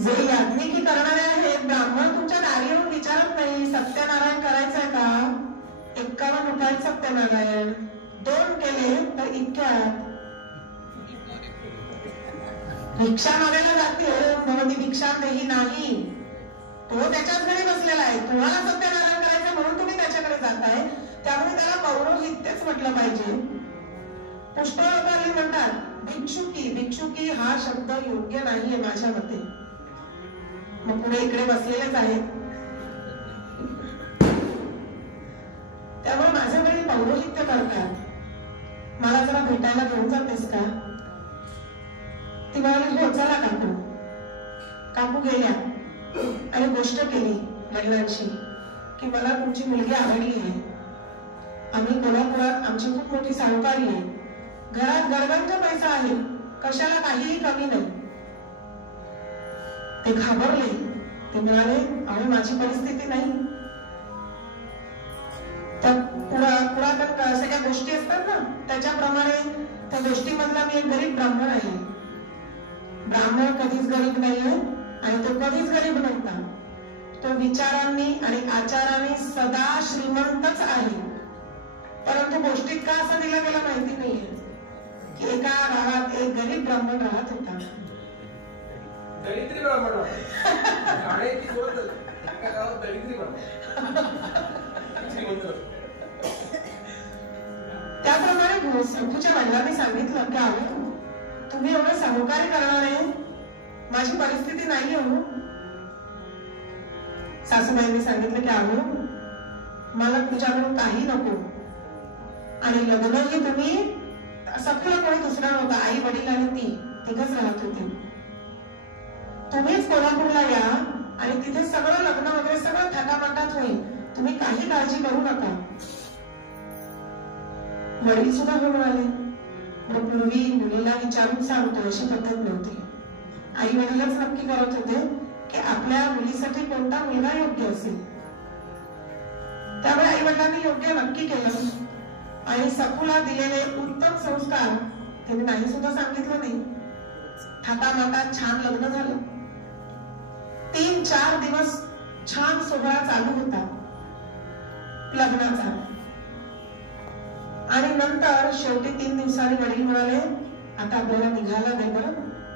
जे याज्ञिकी करणारे आहेत, ब्राह्मण तुमच्या दारी येऊन विचारत नाही सत्यनारायण करायचंय का? 51 रुपयात सत्यनारायण, 2 केले तर इतक्यात भिक्षा मागायला जाते. भवती भिक्षा देही नाही. तो त्याच्याच घरी बसलेला आहे. तुम्हाला सत्यनारायण करायचं म्हणून तुम्ही त्याच्याकडे जाताय. त्यामुळे त्याला पौरोहित्यच म्हटलं पाहिजे. पुष्कळ लोकांनी म्हणतात भिक्षुकी. भिक्षुकी हा शब्द योग्य नाहीये माझ्या मते. मग पुढे इकडे बसलेलेच आहेत. त्यामुळे माझ्या घरी पौरोहित्य करतात. मला जरा भेटायला घेऊन जातेस का? ती म्हणाली हो चला काकू. काकू गेल्या आणि गोष्ट केली वडिलांशी की मला तुमची मुलगी आवडली आहे. आम्ही कोल्हापुरात आमची खूप मोठी सावकारी आहे. घरात गरगंज पैसा आहे. कशाला काहीही कमी नाही. ते घाबरले. ते म्हणाले अहो माझी परिस्थिती नाही. तर पुरातन सगळ्या गोष्टी असतात ना, त्याच्याप्रमाणे त्या गोष्टीमधला मी एक गरीब ब्राह्मण आहे. ब्राह्मण कधीच गरीब नाहीये आणि तो कधीच गरीब नव्हता. तो विचारांनी आणि आचारांनी सदा श्रीमंतच आहे. परंतु गोष्टीत का असं दिलं गेलं माहिती नाहीये की एका गावात एक गरीब ब्राह्मण राहत होता. दरिद्री ब्राह्मण त्याप्रमाणे सखूच्या वडिलांनी सांगितलं की अहो तुम्ही एवढं सावकारी करणार आहे, माझी परिस्थिती नाही हो. सासूबाईंनी सांगितलं की अहो मला तुझ्याकडून काही नको आणि लग्नही तुम्ही, सखूला कोणी दुसरा नव्हता, आई वडील आणि ती तिघच राहत होते. तुम्हीच कोल्हापूरला या आणि तिथे सगळं लग्न वगैरे सगळं थाटामाटात होईल. तुम्ही काही काळजी करू नका. वडील सुद्धा हो म्हणाले. पूर्वी मुलीला विचारून सांगतो अशी पद्धत नव्हती. आई वडीलच नक्की करत होते की आपल्या मुलीसाठी कोणता मुलगा योग्य असेल. त्यामुळे आई वडिलांनी योग्य नक्की केलं आणि सखूला दिलेले उत्तम संस्कार त्यांनी नाही सुद्धा सांगितलं नाही. थाटामाटात छान लग्न झालं. 3-4 दिवस छान सोहळा चालू होता लग्नाचा आणि नंतर शेवटी 3 दिवसांनी वडील म्हणाले आता आपल्याला निघायला नाही बरं,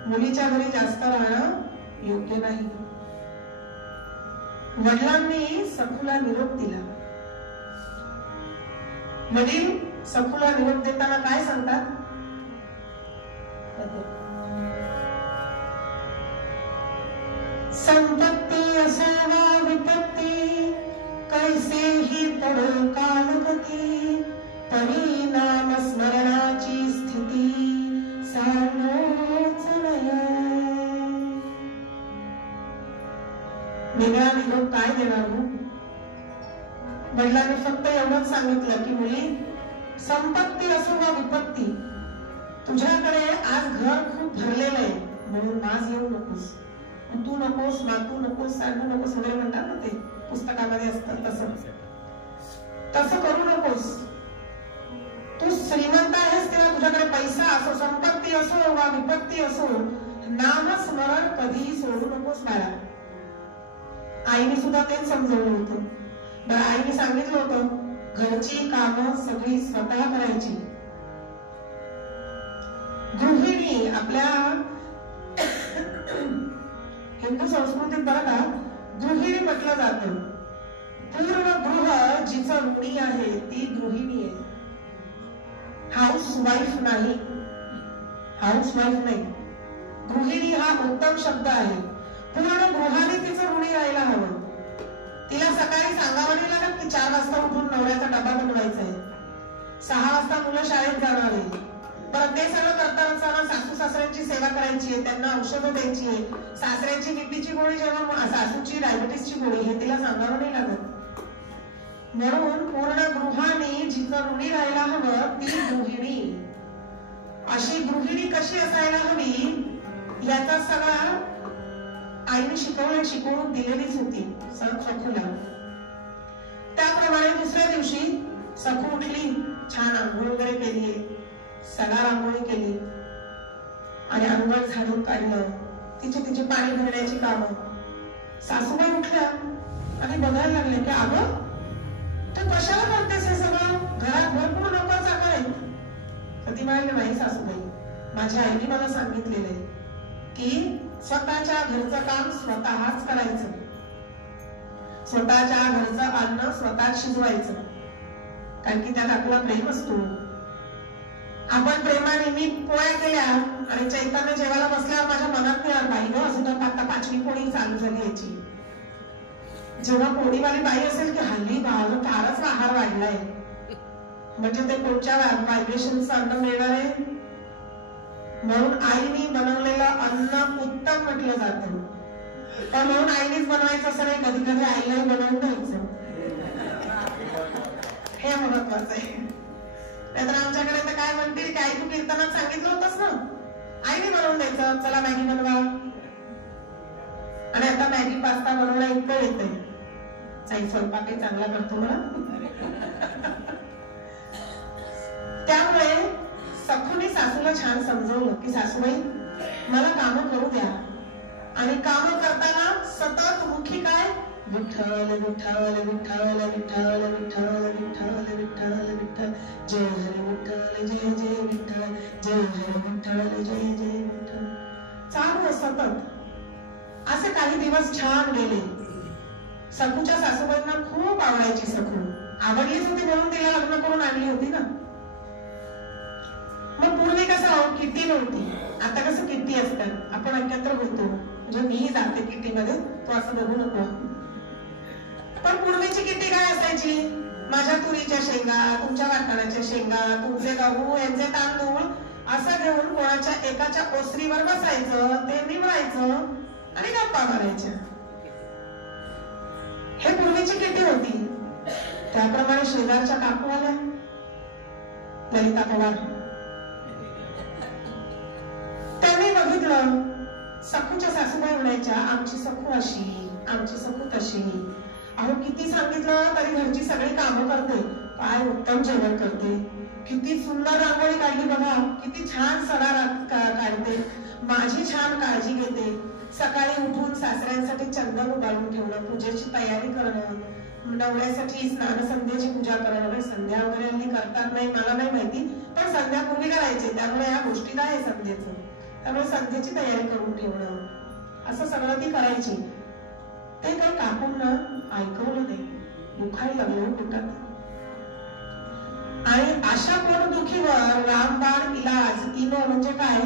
मुलीच्या घरी जास्त राहणं योग्य नाही. वडिलांनी सखूला निरोप दिला. वडील सखूला निरोप देताना काय सांगतात? संपत्ती असो वा विपत्ती, कैसेही पडो कालगती, तरी नाम स्मरणाची स्थिती सांगोच नये. वेगळा निरोप काय देणार? वडिलांनी फक्त एवढंच सांगितलं की मुली संपत्ती असो वा विपत्ती, तुझ्याकडे आज घर खूप भरलेलं आहे म्हणून नाज येऊ नकोस. तू नकोस, मातू नकोस, सांगू नकोस वगैरे म्हणतात ना, ते पुस्तकामध्ये असतात तसं करू नकोस. तू श्रीमंत आहेस तेव्हा तुझ्याकडे पैसा असो, संपत्ती असो वा विपत्ती असो, नामस्मरण कधीही सोडू नकोस बाळा. आईने सुद्धा तेच समजवलं होतं. बरं, आईने सांगितलं होतं घरची कामं सगळी स्वतः करायची. गृहिणी आपल्या हिंदू संस्कृतीत बरं का गृहिणी म्हटलं जातं. पूर्ण गृह जिचं ऋणी आहे ती गृहिणी आहे. हाऊस वाईफ नाही, हाऊस वाईफ नाही. गृहिणी हा उत्तम शब्द आहे. पूर्ण गृहाने तिचं ऋणी राहायला हवं. तिला सकाळी सांगावं नाही लागत की 4 वाजता उठून नवऱ्याचा डबा बनवायचा आहे, 6 वाजता मुलं शाळेत जाणार आहे. परत ते सगळं करता असताना सासू सासऱ्यांची सेवा करायची आहे, त्यांना औषधं द्यायची आहे. सासऱ्यांची बीपीची गोळी जेव्हा सासूची डायबिटीसची गोळी हे तिला सांगावं नाही लागत. म्हणून पूर्ण गृहाने जिचं ऋणी राहायला हवं ती गृहिणी. अशी गृहिणी कशी असायला हवी याचा सगळा आईने शिकवून दिलेलीच होती सखूला. त्याप्रमाणे दुसऱ्या दिवशी सखू उठली, छान आंघोळ वगैरे केली, सडा रांगोळी केली आणि अंगण झाडून काढलं. तिची पाणी भरण्याची कामं. सासूबाई उठल्या आणि बघायला लागले की अगं तू कशाला करतेस हे सगळं, घरात भरपूर लोक चाकर आहेत. तर ती म्हणाली नाही सासूबाई, माझ्या आईने मला सांगितलेलं आहे की स्वतःच्या घरचं काम स्वतःच करायचं, स्वतःच्या घरचं अन्न स्वतःच शिजवायचं, कारण की त्यात आपला प्रेम असतो. आपण प्रेमाने मी पोळ्या केल्या आणि चैतन्य जेवायला बसल्यावर माझ्या मनात नाही बाई ग अजून आता 5वी पोळी चालू झाली याची. जेव्हा पोळीवाली बाई असेल की हल्ली फारच आहार वाढलाय, म्हणजे ते पुढच्या व्हायब्रेशनचं अन्न मिळणार आहे. म्हणून आईने बनवलेलं अन्न उत्तम म्हटलं जातं. पण म्हणून आईनेच बनवायचं असं नाही, कधी कधी आईलाही बनवून द्यायचं, हे महत्वाचं आहे. नाहीतर आमच्याकडे तर काय म्हणतील की आई तू कीर्तनात सांगितलं होतंस ना, आईने बनवून द्यायचं, चला मॅगी बनवा. आणि आता मॅगी पास्ता बनवणं इतकं येतंय, आई स्वयंपाकही चांगला करतो ना. त्यामुळे सखूने सासूला छान समजवलं की सासूबाई मला कामं करू द्या, आणि कामं करताना सतत मुखी काय विठ्ठल विठ्ठल विठ्ठल विठ्ठल विठ्ठल विठ्ठल विठ्ठल विठ्ठल जय हरी विठ्ठल जय जय विठ्ठल जय हरी विठ्ठल जय जय विठ्ठल चालू सतत. असे काही दिवस छान गेले. सखूच्या सासूबाईंना खूप आवडायची सखू, आवडलीच होती म्हणून तिला लग्न करून आणली होती ना. मग पूर्वी कसं किट्टी नव्हती, आता कसं किट्टी असतात, आपण एकत्र होतो, म्हणजे मी जाते किट्टीमध्ये, तो असं बघू नको. पण पूर्वीची किट्टी काय असायची, माझ्या तुरीच्या शेंगा, तुमच्या वाटाण्याच्या शेंगा, तुमचे गहू यांचे तांदूळ असं घेऊन कोणाच्या एकाच्या ओसरीवर बसायचं, ते निवडायचं आणि गप्पा मारायच्या. हे पूर्वीची किट्टी होती. त्याप्रमाणे शेजारच्या काकू आल्या, ललिता पवार, त्यांनी बघितलं सखूच्या सासूबाई म्हणायच्या आमची सखू अशी, आमची सखू तशी. अहो किती सांगितलं तरी घरची सगळी कामं करते, काय उत्तम जेवण करते, किती सुंदर रांगोळी काढली बघा, किती छान सडा काढते, माझी छान काळजी घेते. सकाळी उठून सासऱ्यांसाठी चंदन उभारून ठेवणं, पूजेची तयारी करणं, नवऱ्यासाठी स्नान संध्याची पूजा करणं. संध्या वगैरे हल्ली करतात नाही मला नाही माहिती, पण संध्यापूर्वी करायचे, त्यामुळे या गोष्टीत आहे संध्येचं. त्यामुळे संध्येची तयारी करून ठेवणं असं सगळं ती करायची. ते काही काकूंना ऐकवलं नाही, दुखायला लागलं पोटात. आणि अशा पोटदुखीवर रामबाण इलाज, इनो म्हणजे काय,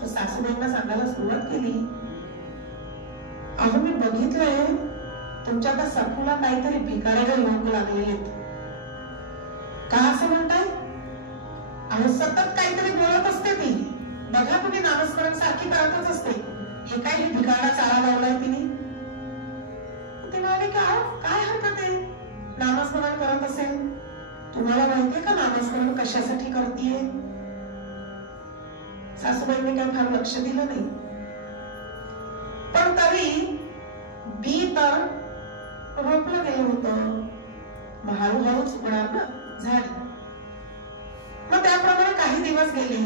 तर सासूबाईंना सांगायला सुरुवात केली. अहो मी बघितलंय तुमच्या त्या सखूला काहीतरी भिकाऱ्याला रोग लागलेले आहेत. का असं म्हणताय? अहो सतत काहीतरी बोलत असते ती, बघा तुम्ही नामस्मरण सारखी करतच असते, हे काय हे भिकारा चारा लावलाय तिने. ते म्हणाले काय हरकत आहे नामस्मरण करत असेल, तुम्हाला माहितीये का नामस्मरण कशासाठी करतीये? सासूबाईंनी काय फार लक्ष दिलं नाही, पण तरी बी तर रोपलं गेलं होतं, मग हळूहळूच उगणार ना झाड. मग त्याप्रमाणे काही दिवस गेले.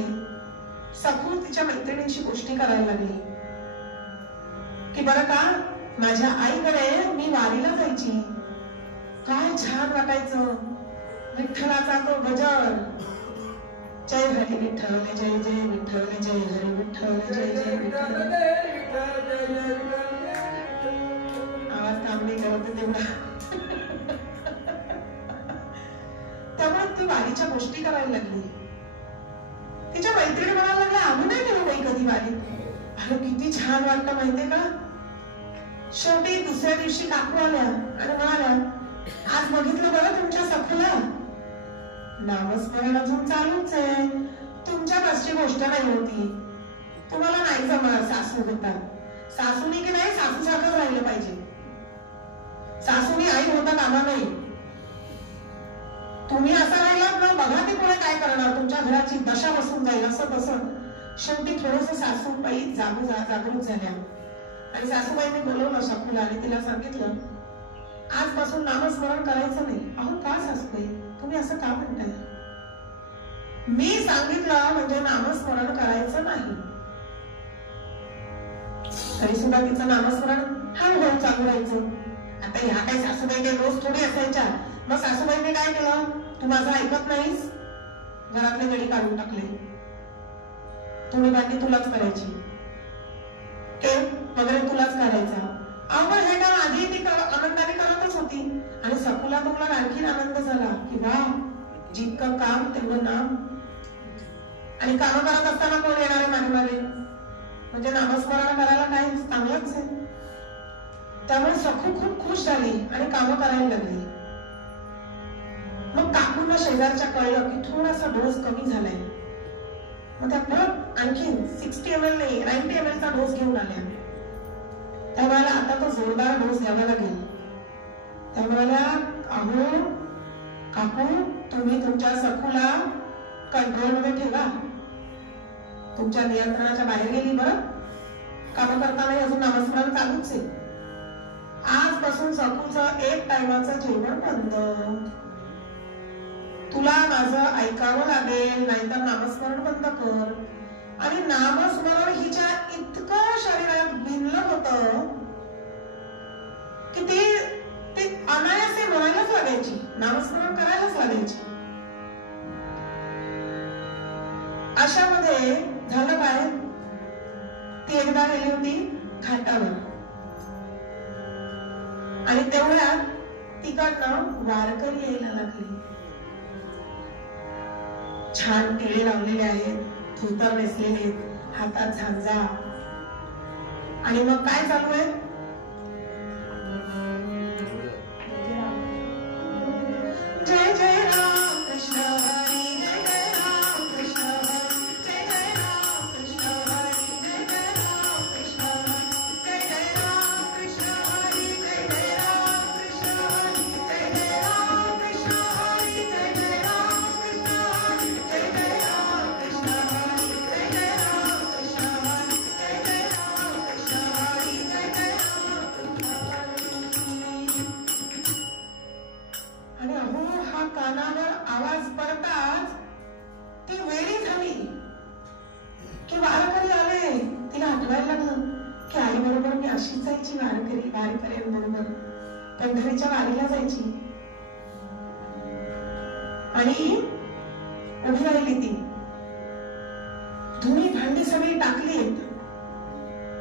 सखू तिच्या मैत्रिणींशी गोष्टी करायला लागली की बरं का माझ्या आईकडे मी वारीला जायची, काय छान वाटायचं, विठ्ठलाचा तो गजर, जय हरी विठ्ठल जय जय विठ्ठल जय हरी विठ्ठल जय जय विठ्ठल. आवाज काम नाही करत तेवढा. त्यामुळे ती वारीच्या गोष्टी करायला लागली. तिच्या मैत्रिणी म्हणायला लागल्या आम्ही नाही गेलो बाई कधी वारीत. अरे किती छान वाटतं माहितीये का. शेवटी दुसऱ्या दिवशी काकू आल्या आणि म्हणाल्या आज बघितलं बरं तुमच्या सखूला नामस्मरण अजून चालूच आहे. तुमच्या बसची गोष्ट नाही होती. तुम्हाला नाही जमणार सासू होता. सासूनी की नाही सासू सारखंच राहिलं पाहिजे. सासूनी आई होता कामा नाही. तुम्ही असं राहिलात ना बघा ती पुढे काय करणार. तुमच्या घराची दशा बसून जाईल. असं तसं शेवटी थोडस सासूबाई जागरूक झाल्या आणि सासूबाईंनी बोलवलं शकुला आणि तिला सांगितलं आजपासून नामस्मरण करायचं नाही. अहो का सासूबाई तुम्ही असं का म्हणताय. मी सांगितलं म्हणजे नामस्मरण करायचं नाही. तरी सुद्धा तिचं नामस्मरण हळूहळू चालू राहायचं. आता ह्या काही सासूबाई काही रोज थोडी असायच्या. मग सासूबाईंनी काय केलं तू माझं ऐकत नाहीस. घरातले गडी काढून टाकले. थोडी भांडी तुलाच करायची. केक वगैरे तुलाच काढायचा. अहो हे काम आधी ती आनंदाने करतच होती आणि सखूला तुम्हाला आणखीन आनंद झाला की वा जितकं काम तेवढं नाम. आणि काम करत असताना कोण येणारे मागणारे म्हणजे नामस्मरण करायला काय चांगलंच आहे. त्यामुळे सखू खूप खुश झाली आणि कामं करायला लागली. मग काकूंना शेजारच्या कळलं की थोडासा डोस कमी झालाय. मग त्या परत आणखी 60 ml नाही 90 ml चा डोस घेऊन आल्या. त्यावेळेला आता तो जोरदार डोस घ्यावा लागेल. त्यावेळेला अहो काकू तुम्ही तुमच्या सखूला कंट्रोल मध्ये ठेवा. तुमच्या नियंत्रणाच्या बाहेर गेली बरं. काम करताना अजून नामस्मरण चालूच आहे. आजपासून सखूचं एक टायमाचं जेवण बंद. तुला माझं ऐकावं लागेल नाहीतर नामस्मरण बंद कर. आणि नामस्मरण हिच्या इतकं शरीरात भिनलं होतं की ती अनायासे म्हणायलाच लागायची. नामस्मरण करायलाच लागायची. अशामध्ये झालं काय ती एकदा गेली होती घाटावर आणि तेवढ्यात तिकडनं वारकरी यायला लागली. छान टिळे लावलेले आहेत. धोतर नेसलेले हातात झांजा आणि मग काय चालू आहे जय जय राम कृष्ण हरी जय जय राम कृष्ण हरी जय जय राम कृष्ण हरी जय जय राम कृष्ण हरी जय जय राम कृष्ण हरी जय जय राम कृष्ण हरी जय जय राम कृष्ण हरी जय जय राम कृष्ण हरी जय जय राम कृष्ण हरी जय जय राम कृष्ण हरी जय जय राम कृष्ण हरी जय जय आणि अहो हा कानावर आवाज पडताच ती वेळी झाली की वारकरी आले. तिला आठवायला लागलं की आई बरोबर मी अशीच जायची वारकऱ्यांबरोबर पंढरीच्या वारीला जायची. आणि उभी राहिली ती. धुणी भांडी सगळी टाकली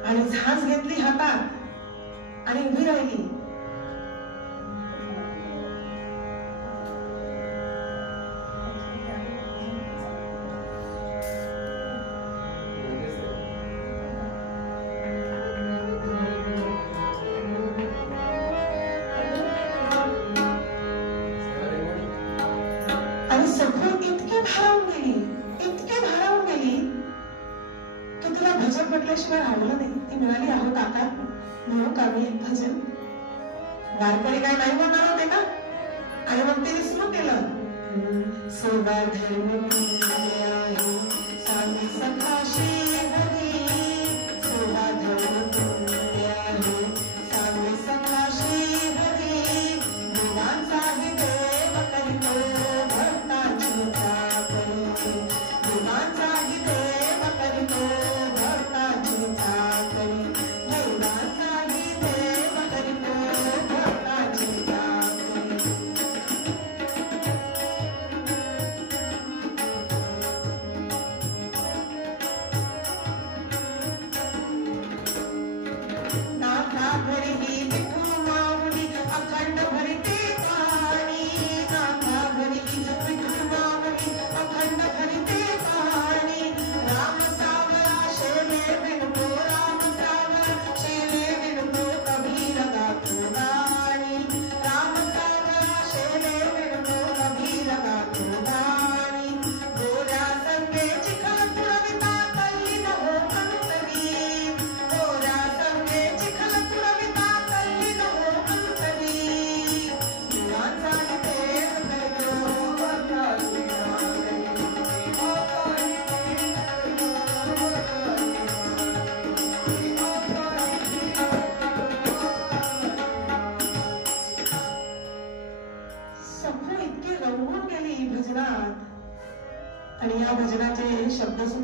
आणि झांज घेतली हातात आणि उभी राहिली. शिवाय राहिलं नाही. ती म्हणाली अहो काका म्हणू का मी एक भजन. वारकरी काय नाही म्हणणार होते का. आणि मग तिने सुरू केलं सेवा धर्म आहे सामी सखाशी हरी सेवा धर्म आहे सामी सखाशी हरी देवांचा ही देव करीतो भक्ताची सेवा करीतो देवांचा ही देव करीतो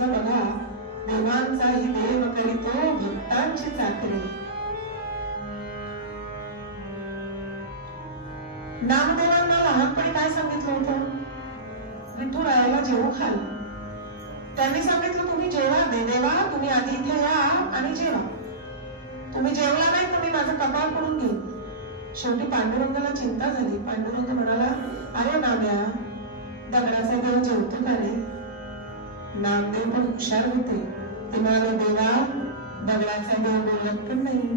कसं बघा, देवांचाही देव करीतो भक्तांची चाकरी. नामदेवांना लहानपणी काय सांगितलं होतं? विठुरायाला जेवू खाल. त्यांनी सांगितलं तुम्ही जेवा, देवा तुम्ही आधी इथे या आणि जेवा. तुम्ही जेवला नाही तर मी माझं कपाळ पडून घेईन. शेवटी पांडुरंगाला चिंता झाली. पांडुरंग म्हणाला, अरे नाम्या, दगडाचा देव जेवतो का रे? नामदेव पण हुशार होते. ते म्हणाले, देवा दगडाचा देव बोलत पण नाही,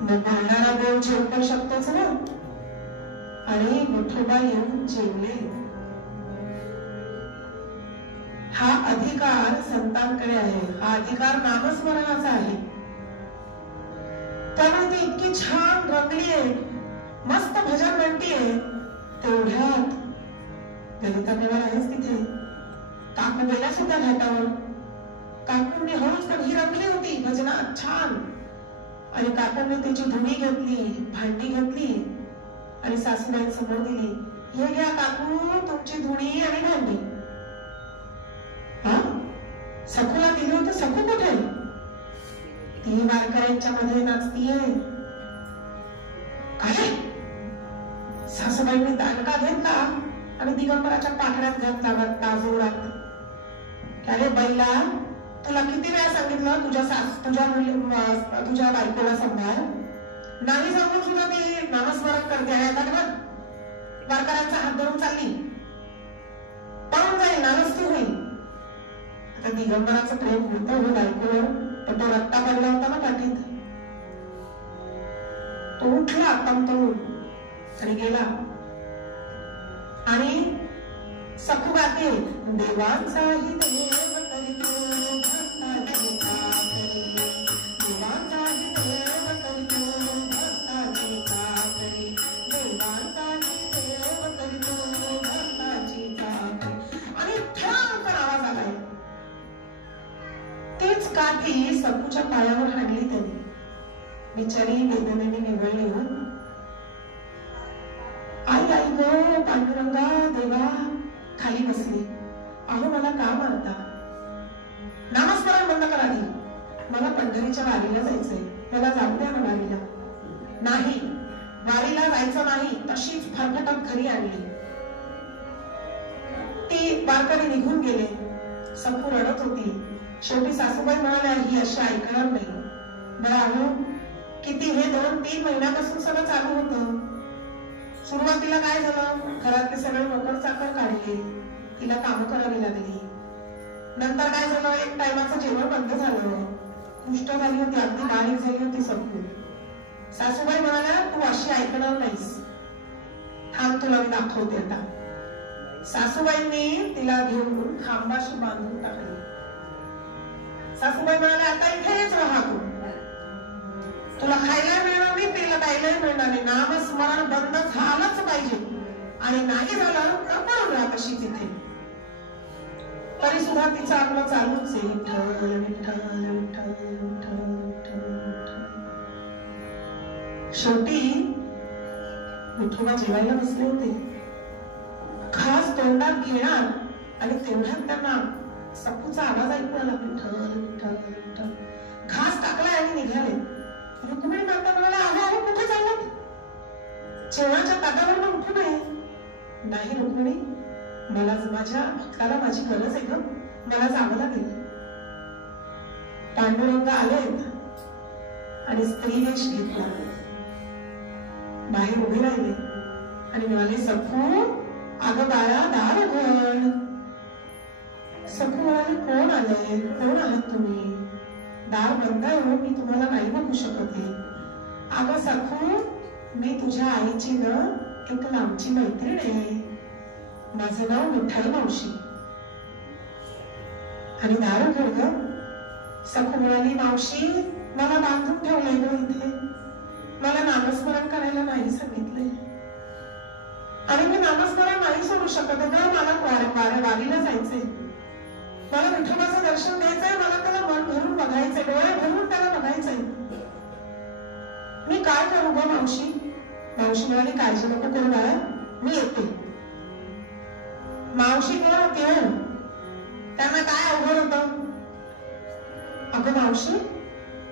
मग बोलणारा देव जेवू पण शकतोच ना. आणि विठोबा येऊन जेवले. हा अधिकार संतांकडे आहे. हा अधिकार नामस्मरणाचा आहे. त्यामुळे ती इतकी छान रंगली आहे, मस्त भजन म्हणतीये. तेवढ्यात ललिता देवार आहेच तिथे. काकू गेल्या सुद्धा घाटावर. काकूंनी हळूच ही रंगली होती भजनात छान. आणि काकूंनी तिची धुणी घेतली, भांडी घेतली आणि सासूबाई समोर दिली. हे घ्या काकू तुमची धुणी आणि भांडी. सखूला दिली होती. सखू कुठे? ती वारकऱ्यांच्या मध्ये नाचतीये. काय सासूबाईंनी दांडका घेतला आणि दिगंबराच्या पाठड्यात घातला ताजोरात. अरे बैला, तुला किती वेळा सांगितलं तुझ्या बायकोला सांभाळ. नाही सांगून सुद्धा ती नामस्मरण करते आहे. वारकऱ्यांचा हात धरून चालली, पळून जाईल, नानस्ती होईल. आता दिगंबराचं प्रेम होतं हो बायकोवर, पण तो रट्टा पडला होता ना पाठीत. तो उठला तमतमून आणि गेला. आणि सखू गाते, देवांचाही देव करीतो भक्ताची चाकरी, देवांचाही देव करीतो भक्ताची चाकरी, देवांचाही देव करीतो भक्ताची चाकरी. आणि ठळक आवाज आलाय. तीच काठी सखूच्या पायावर हाडली त्यांनी. बिचारी वेदनेने निवळली हो. आई आई गो पांडुरंगा देवा. खाली बसली. अहो मला का मारता? नामस्मरण बंद करा आधी. मला पंढरीच्या वारीला जायचंय. मला जाऊ द्या ना वारीला. नाही, वारीला जायचं नाही. तशीच फरफटत घरी आणली. ती वारकरी निघून गेले. सखू रडत होती. शेवटी सासूबाई म्हणाल्या, ही अशी ऐकणार नाही. बरं आहो, किती हे 2-3 महिन्यापासून सगळं चालू होतं. सुरुवातीला काय झालं, घरातले सगळे नोकर चाकर काढले, तिला कामं करावी लागली. नंतर काय झालं, एक टायमाचं जेवण बंद झालं. कुष्ठ झाली होती, अगदी बारीक झाली होती सगळी. सासूबाई म्हणाल्या, तू अशी ऐकणार नाहीस, थांब तुला मी दाखवते आता. सासूबाईंनी तिला घेऊन खांबाशी बांधून टाकली. सासूबाई म्हणाल्या, आता इथेच राहा तू. तुला खायला मिळणार नाही, तिला प्यायलाही मिळणार नाही. नामस्मरण बंद झालंच पाहिजे. आणि नाही झालं तर पळून राहा तशीच इथे. तरी सुद्धा तिचं आपलं चालूच आहे. विठ्ठल विठ्ठल विठ्ठल विठ्ठल विठ्ठल. शेवटी विठोबा जेवायला बसले होते. खास तोंडात घेणार आणि तेवढ्यात त्यांना सखूचा आवाज ऐकू आला. विठ्ठल विठ्ठल विठ्ठल. घास टाकलाय आणि निघाले. रुक्मिणी माता म्हणाला, अहो कुठे चालत? जेवणाच्या ताटावर उठू नये. नाही रुक्मिणी, मला माझ्या भक्ताला माझी गरज आहे ग, मला जावं लागेल. पांडुरंग आलेत आणि स्त्री वेश घेतला. बाहेर उभे राहिले आणि म्हणाले, सखू अगं बाळा दार उघड. सखू म्हणाले, कोण आलंय? कोण आहात तुम्ही? दार बंद आहे, मी तुम्हाला नाही बघू शकत आहे. अगं सखू, मी तुझ्या आईची न एक लांबची मैत्रीण आहे. माझं नाव विठ्ठल मावशी. आणि दार उघड ग. सखू म्हणाली, मावशी मला बांधून ठेवलंय ग इथे. मला नामस्मरण करायला नाही सांगितलंय आणि मी नामस्मरण नाही सोडू शकत ग. मला वारीला जायचंय. मला विठोबाचं दर्शन द्यायचंय. मला त्याला मन भरून बघायचंय, डोळे भरून त्याला बघायचंय. मी काय करू ग मावशी? मावशी म्हणाली, काळजी नको करू बाळा, मी येते. मावशी कोण होती? त्यांना काय अवघड होतं? अगं मावशी,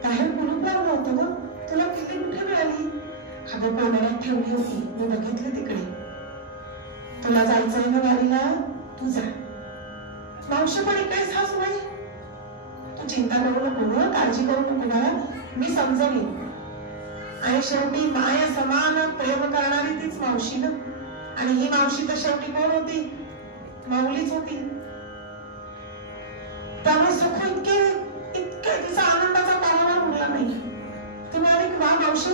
बाहेर कुलूप लावलं होतं ग, तुला किल्ली कुठे मिळाली? अगं कोणाला ठेवली होती, मी बघितली तिकडे. तुला जायचंय ना वारीला, तू जा. मावशी पण इकडे सासूबाई, तू चिंता करू नको, काळजी करू नको बाळा, मी समजवीन. आणि शेवटी माया समान प्रेम करणारी तीच मावशी ना. आणि ही मावशी तर शेवटी कोण होती? माऊलीच होती. त्यामुळे सखू इतके तिचा आनंदाचा पारावार उरला नाही. ती म्हणाली की वा मावशी,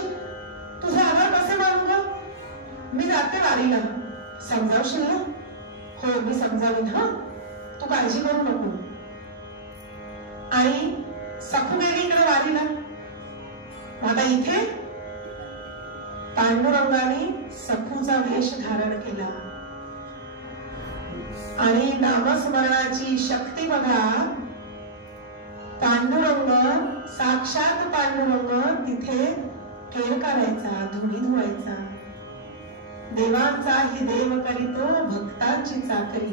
तुझे आभार कसे मानू ग? मी जाते वारीला, समजावशील ना? हो मी समजावीन, हा तू काळजी करू नको. आणि सखू गेली इकडे वारीला. आता इथे पांडुरंगाने सखूचा वेश धारण केला आणि नामस्मरणाची शक्ती बघा. पांडुरंग, साक्षात पांडुरंग तिथे केर करायचा, धुणी धुवायचा. देवांचा ही देव करीतो भक्तांची चाकरी.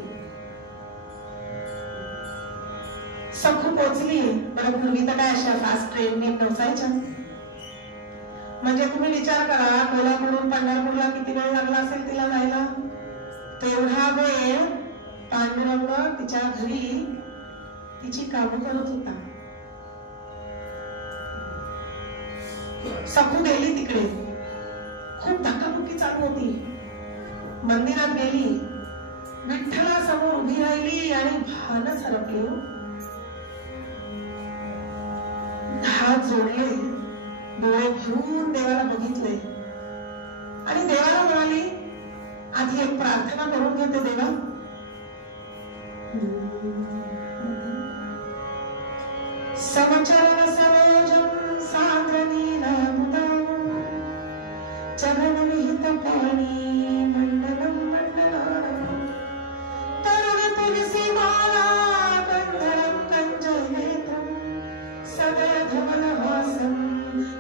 सखू पोचली. बरं पूर्वी तर काय अशा फास्ट ट्रेनने पोचायच्या? म्हणजे तुम्ही विचार करा, कोल्हापूरहून पंढरपूरला किती वेळ लागला असेल तिला जायला. तेवढा वेळ पांडुरंग तिच्या घरी तिची कामं करत होता. सखू गेली तिकडे. खूप धक्काबुक्की चालू होती. मंदिरात गेली, विठ्ठला समोर उभी राहिली आणि भानच हरपले. हात जोडले, डोळे भरून देवाला बघितले आणि देवाला म्हणाली, आधी एक प्रार्थना करून घेते देवा. समचरण सरोजम सान्द्र नीलामुदं चरण विहित पाणी मंडलम मंडलानं तरुण तुलसी माला कंदरम कंजनेत्रम सदय धवलहासं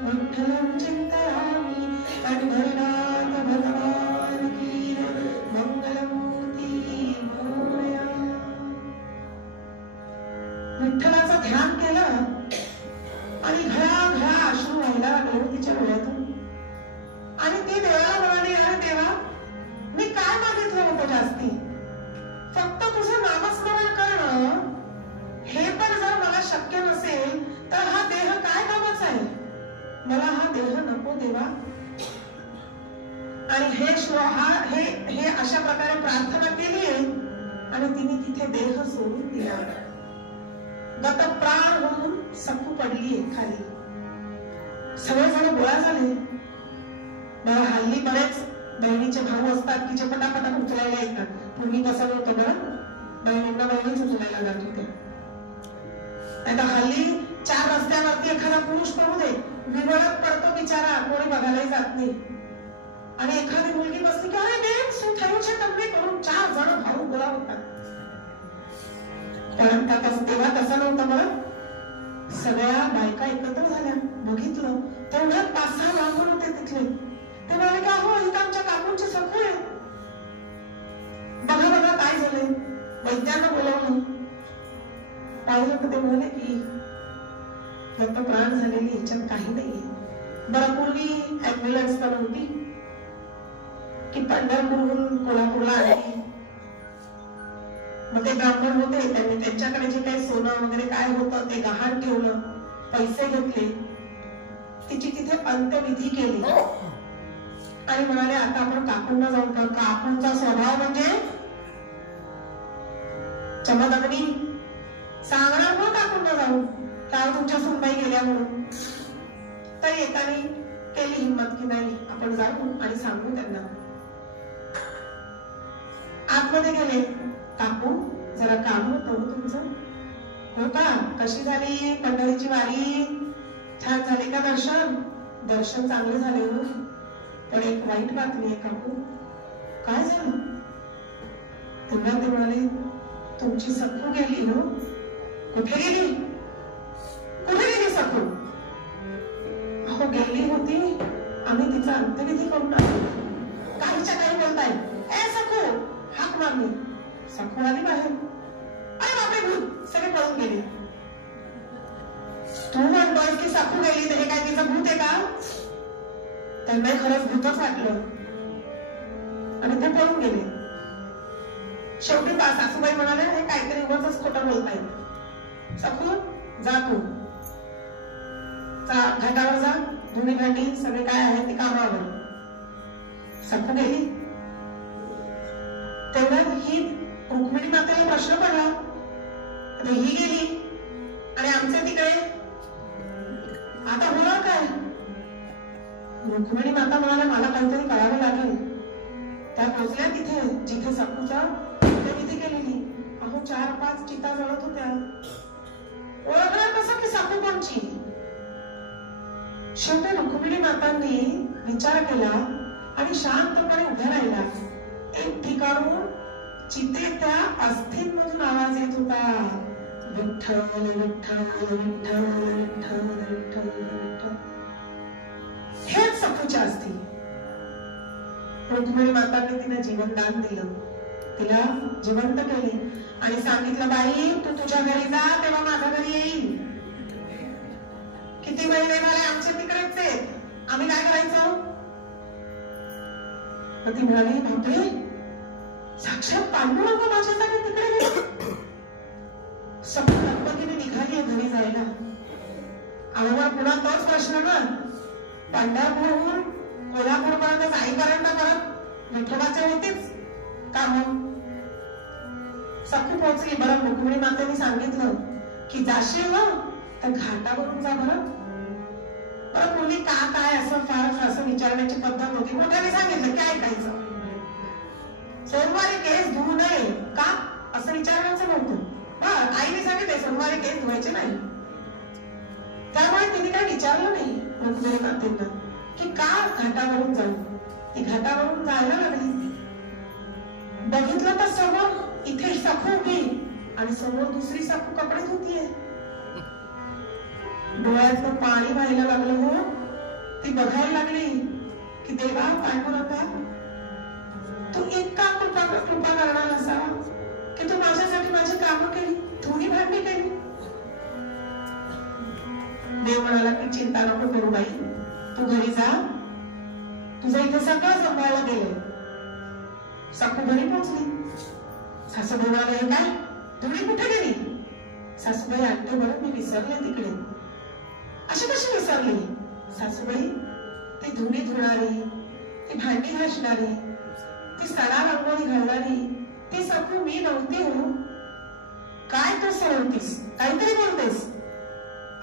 विठ्ठलं चिन्तयामि. अनघनाथ भगवान की मंगलमूर्ती मोरया. विठ्ठलाचं ध्यान केलं आणि घळा घळा अश्रू व्हायला लागले तिच्या डोळ्यातून. आणि ती देवाला म्हणाली, अरे देवा, मी काय मागितलं होतं जास्ती? फक्त तुझं नामस्मरण करणं, हे पण जर मला शक्य नसेल तर हा देह काय कामाचा आहे? मला हा देह नको देवा. आणि हे अशा प्रकारे प्रार्थना केली आणि तिने तिथे देह सोडून दिला. गतप्राण होऊन सखू पडली खाली. सगळेजण गोळा झाले. हल्ली बरेच बहिणीचे भाऊ असतात की जे पटापटा उचलायला येतात. पूर्वी कसं नव्हतं बरं, बहिणींना बहिणीच उचलायला जात होत्या. आता हल्ली 4 रस्त्यावरती एखादा पुरुष पडू दे, विवळत पडतो बिचारा, कोणी बघायलाही जात नाही. आणि एखादी मुलगी बसली की अरे बेन શું થયું છે તમને करून 4 जण भाऊ गोळा होतात. पण तेव्हा तसं नव्हतं बरं. सगळ्या बायका एकत्र झाल्या. बघितलं तेवढ्यात 5-6 ब्राह्मण होते तिथले. ते म्हणाले की अहो इथं आमच्या काकूंची सखू आहे, बघा बघा काय झालंय. वैद्यांना बोलावलं. पाहिलं तर ते म्हणाले की फक्त प्राण झालेली ह्याच्यात काही नाहीये. बरं पूर्वी ऍम्ब्युलन्स पण होती की पंढरपूरहून कोल्हापूरला आली. मग ते ब्राह्मण होते, त्यांनी त्यांच्याकडे जे काही सोनं वगैरे काय होतं ते गहाण ठेवलं, पैसे घेतले, तिची तिथे अंत्यविधी केली आणि म्हणाले आता आपण काकूंना जाऊन. काकूंचा स्वभाव म्हणजे चमदग्नी. सांगणार मग काकूंना जाऊन काय तुमच्या सुनबाई गेल्या म्हणून. तर एकाने केली हिंमत की नाही आपण जाऊ आणि सांगू त्यांना. आतमध्ये गेले. काकू जरा काम होतं तुमचं? हो का? कशी झाली पंढरीची वारी? छान झाली का दर्शन? दर्शन चांगले झाले हो, पण एक वाईट बातमी आहे काकू. काय झालं? तेव्हा ते म्हणाले तुमची सखू गेली हो. कुठे गेली? कुठे गेली सखू? हो गेली होती, आम्ही तिचा अंत्यविधी करून आलो. काहीच्या काही बोलताय. ए सखू, हाक मारली. सखू आली बाहेर. अरे बापरे भूत, सगळे पळून गेले. तू म्हणतोय की सखू गेली तर हे काय तिचं भूत आहे का? त्यांना खरंच भूतच वाटलं आणि ते पळून गेले. शेवटी सासूबाई म्हणाले हे काहीतरी उगाचच खोटं बोलताय. सखू जा तू घाटावर जा, धुणी भांडी सगळे काय आहे ते कामावर. सखू गेली. तेवढ्यात ही रुक्मिणी मातेला प्रश्न पडला, आता ही गेली आणि आमच्या तिकडे आता होणार काय? रुक्मिणी माता म्हणाले मला काहीतरी करावं लागेल. त्या पोहोचल्या तिथे जिथे सखूच्या तिथे गेलेली. अहो 4-5 चिता जळत होत्या. ओळखलं कसं की सखू कोणची? शेवटी रुक्मिणी मातांनी विचार केला आणि शांतपणे उभ्या राहिला. एक ठिकाणून चितेच्या अस्थींमधून आवाज येत होता, विठ्ठल विठ्ठल विठ्ठल विठ्ठल विठ्ठल विठ्ठल. हेच सखूच्या अस्थी. रुक्मिणी मातांनी तिला जीवनदान दिलं, तिला जिवंत केली आणि सांगितलं बाई तू तुझ्या घरी जा तेव्हा माझ्या घरी येईल. किती महिने झाले आमचे तिकडेच आहेत, आम्ही काय करायचं? ती म्हणाली बापरे साक्षात पांडुरंग माझ्यासाठी तिकडे गेले. सपत्तीने निघाली घरी जायला. आम्हाला पुन्हा तोच प्रश्न ना, पंढरपूरहून कोल्हापूरपर्यंत जाईपर्यंत परत विठोबाचे होतीच काम. सखू पोहोचली. बरं रुक्मिणी मातेने सांगितलं की जाशील ना तर घाटावरून जा. बरं पूर्वी का काय असं फार असं विचारण्याची पद्धत होती. मोठ्याने सांगितलं की ऐकायचं. सोमवारी केस धुवू नये का असं विचारायचं नव्हतं. आईने सांगितलं सोमवारी केस धुवायचे नाही. त्यामुळे तिने काय विचारलं नाही रुक्मिणी मातेंना की का घाटावरून जाऊ. ती घाटावरून जायला लागली. बघितलं तर समोर इथे सखू उभी आणि समोर दुसरी सखू कपडे धुतीये. डोळ्यातलं पाणी व्हायला लागलं. हो ती बघायला लागली की देवा पांडुरंगा तू इतका कृपा करणार असावा की तू माझ्यासाठी माझी कामं केली, धुणी भांडी केली. देव म्हणाला की चिंता नको करू बाई, तू घरी जा, तुझं इथे सगळं सांभाळलं गेलं. सखू घरी पोहोचली. सासूबाई म्हणाले काय धुणी कुठे गेली? सासूबाई आणते बरं मी विसरले तिकडे. अशी कशी विसरली? सासूबाई ती धुणी धुणारी, ती भांडी घासणारी, ती सडा रंगोळी घालणारी ती सखू मी नव्हती हो. काय तू सरवतीस, काहीतरी बोलतेस?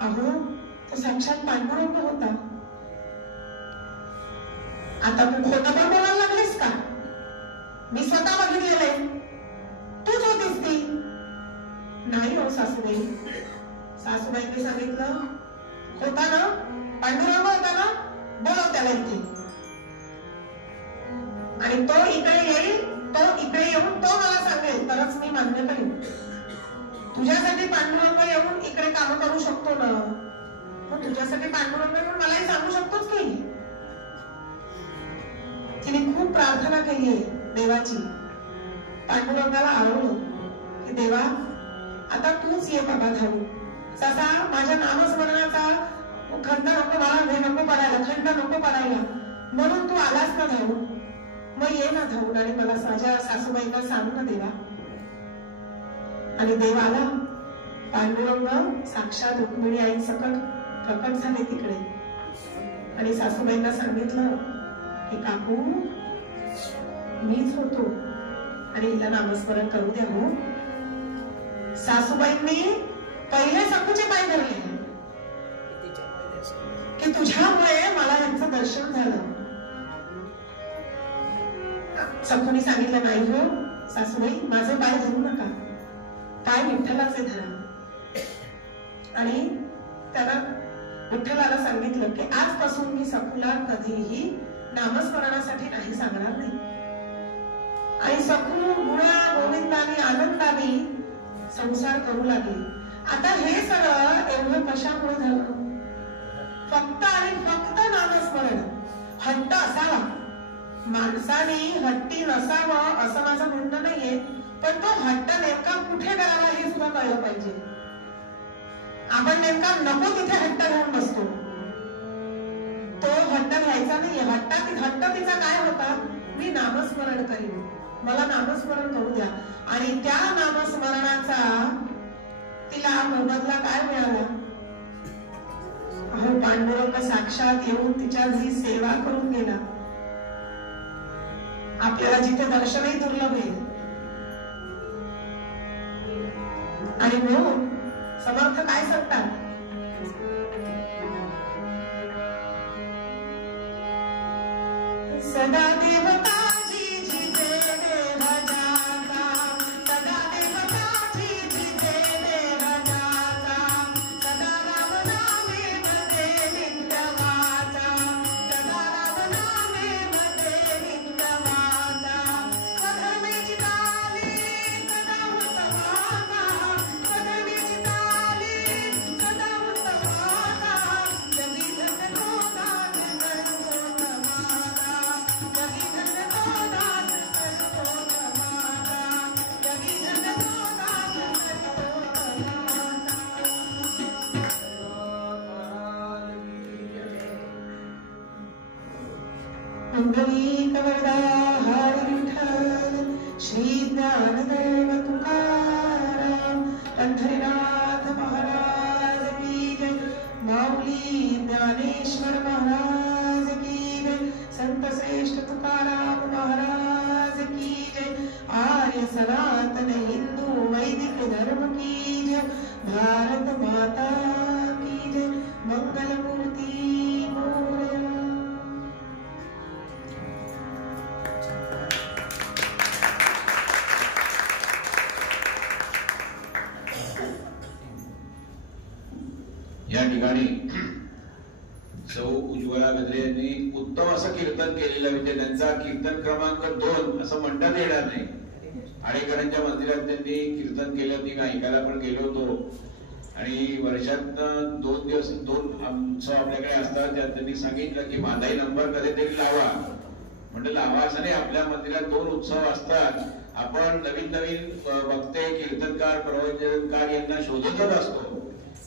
अहो तो साक्षात पांडुरंग होता. आता तू खोटं पण बोलायला लागलीस का? मी स्वतः बघितलेले, तूच होतीस ती. नाही हो सासूबाई. सासूबाईंनी सांगितलं होता ना पांडुरंग होता ना, बोलव त्याला इथे आणि तो इकडे येईल. तो इकडे येऊन तो मला सांगेल तरच मी मान्य करेन. तुझ्यासाठी पांडुरंग येऊन इकडे काम करू शकतो ना, पण तुझ्यासाठी पांडुरंग येऊन मलाही सांगू शकतोच की. तिने खूप प्रार्थना केली आहे देवाची. पांडुरंगाला आवडलं की देवा आता तूच ये बाबा धावून. ससा माझ्या नामस्मरणाचा खंड नको मला, हे नको पडायला, खंड नको पडायला, म्हणून तू आलास ना धावून. मग ये ना धावून आणि मला माझ्या सासूबाईंना सांग ना देवा. आणि देव आला. पांडुरंग साक्षात रुक्मिणी आई सकट प्रकट झाले तिकडे आणि सासूबाईंना सांगितलं की काकू मीच होतो आणि हिला नामस्मरण करू द्या. हो सासूबाईंनी पहिले सखूचे पाय धरले की तुझ्यामुळे मला यांचं दर्शन झालं. सखूने सांगितलं नाही हो सासूबाई माझे पाय धरू नका, पाय विठ्ठलाचे धरा. आणि त्याला विठ्ठलाला सांगितलं की आजपासून मी सखूला कधीही नामस्मरणासाठी नाही सांगणार नाही. आणि सखू गुणा गोविंदाने आनंदाने संसार करू लागली. आता हे सगळं एवढं कशामुळे झालं? फक्त आणि फक्त नामस्मरण. हट्ट असावा, माणसाने हट्टी नसावं असं माझं म्हणणं नाहीये, पण तो हट्ट नेमका कुठे करावा हे सुद्धा कळलं पाहिजे. आपण नेमका नको तिथे हट्ट घेऊन बसतो. तो हट्ट घ्यायचा नाही. हट्ट तिचा काय होता, मी नामस्मरण करीन, मला नामस्मरण करू द्या. आणि त्या नामस्मरणाचा तिला मोबदला काय मिळाला. अहो, पांडुरंग साक्षात येऊन तिच्या घरी सेवा करून गेला. आपल्याला जिथे दर्शनही दुर्लभ आहे. आणि म्हणून समर्थ काय सांगतात, सदा देवताजी जिथे देव जाता, सदा देवताजी जिथे देव जाता, सदा राम नामे मध्ये नित्य वाचा, सदा राम नामे मध्ये नित्य वाचा, स्वधर्मेची ताली सदा उत्तमाचा, स्वधर्मेची ताली सदा उत्तमाचा, जगी धर्मोदात सर्वोत्तमाचा, जगी धर्मोदात सर्वोत्तमाचा, जगी धर्मोदात सर्वोत्तमाचा. पुंडलीक वरदा हरी विठ्ठल, श्री ज्ञानदेव तुकाराम, पंढरीनाथ महाराज की जय, माऊली ज्ञानेश्वर महाराज की जय, संत श्रेष्ठ तुकाराम महाराज की जय, आर्य सनातन हिंदू वैदिक धर्म की जय, भारत माता की जय, मंगल मूर्ती मोरया. या ठिकाणी सौ उज्ज्वला गद्रे यांनी उत्तम असं कीर्तन केलेलं, म्हणजे त्यांचा कीर्तन क्रमांक 2 असं म्हणतात येणार नाही. आळेकरांच्या मंदिरात त्यांनी कीर्तन केलं, ती ऐकायला पण गेलो होतो. आणि वर्षात 2 दिवस 2 उत्सव आपल्याकडे असतात. त्यात त्यांनी सांगितलं की माझाही नंबर कधीतरी लावा. म्हणजे लावा असं नाही, आपल्या मंदिरात 2 उत्सव असतात. आपण नवीन नवीन वक्ते, कीर्तनकार, प्रवचनकार यांना शोधतच असतो.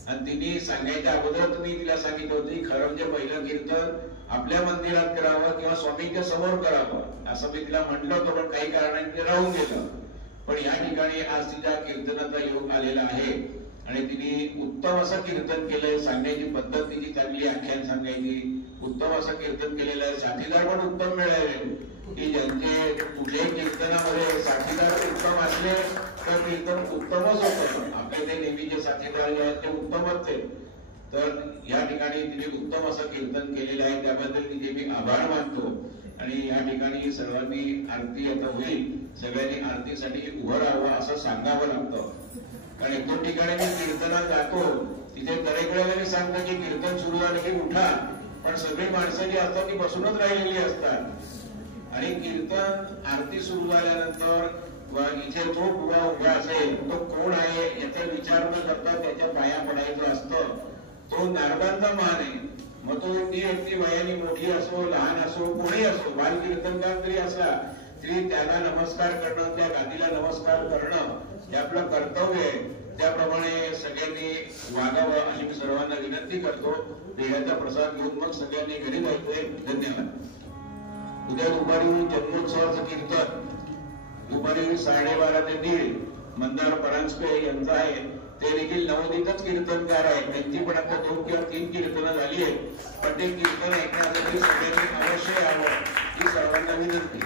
आणि तिने सांगायच्या अगोदर तुम्ही तिला सांगितलं होती, खरं म्हणजे पहिलं कीर्तन आपल्या मंदिरात करावं किंवा स्वामींच्या समोर करावं असं मी तिला म्हटलं होतं, पण काही कारणाने ते राहून गेलं. पण या ठिकाणी आज तिच्या कीर्तनाचा योग आलेला आहे आणि तिने उत्तम असं कीर्तन केलंय. सांगण्याची पद्धत तिची चांगली, आख्यान सांगायची उत्तम असं कीर्तन केलेलं आहे. साथीदार पण उत्तम मिळाले की ज्यांचे कुठल्याही कीर्तनामध्ये साथीदार उत्तम असले तर कीर्तन उत्तमच होतं. आपले ते नेहमीचे साथीदार जे आहेत ते उत्तमच आहेत. तर या ठिकाणी तिने उत्तम असं कीर्तन केलेलं आहे, त्याबद्दल तिचे मी आभार मानतो. आणि या ठिकाणी सर्वांनी आरती आता होईल, सगळ्यांनी आरतीसाठी उभं राहावं असं सांगावं लागतं. कारण 1-2 ठिकाणी मी कीर्तनात जातो, तिथे बरेच वेळेला मी सांगतो की कीर्तन सुरू झालं की उठा, पण सगळी माणसं जी असतात ती बसूनच राहिलेली असतात. आणि कीर्तन आरती सुरू झाल्यानंतर इथे जो बुवा उभा असेल तो कोण आहे याचा विचार न करता त्याच्या पाया पडायचं असतं. तो नारदांचा मान आहे. मग तो ती व्यक्ती वयाने मोठी असो, लहान असो, कोणी असो, बाल कीर्तनकार तरी असला तरी त्याला नमस्कार करणं, त्या गादीला नमस्कार करणं हे आपलं कर्तव्य आहे. त्याप्रमाणे सगळ्यांनी वागावं अशी मी सर्वांना विनंती करतो. पेढ्याचा प्रसाद घेऊन मग सगळ्यांनी घरी जायचंय. धन्यवाद. उद्या दुपारी जन्मोत्सवाचं कीर्तन दुपारी 12:30 ते 1:30 मंदार परांजपे यांचं आहे. ते देखील नवोदितच कीर्तनकार आहेत. त्यांची पण आता 2 किंवा 3 कीर्तनं झाली आहेत. पण ते कीर्तन ऐकण्यासाठी सगळ्यांनी अवश्य यावं ही सर्वांना विनंती.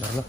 धरलं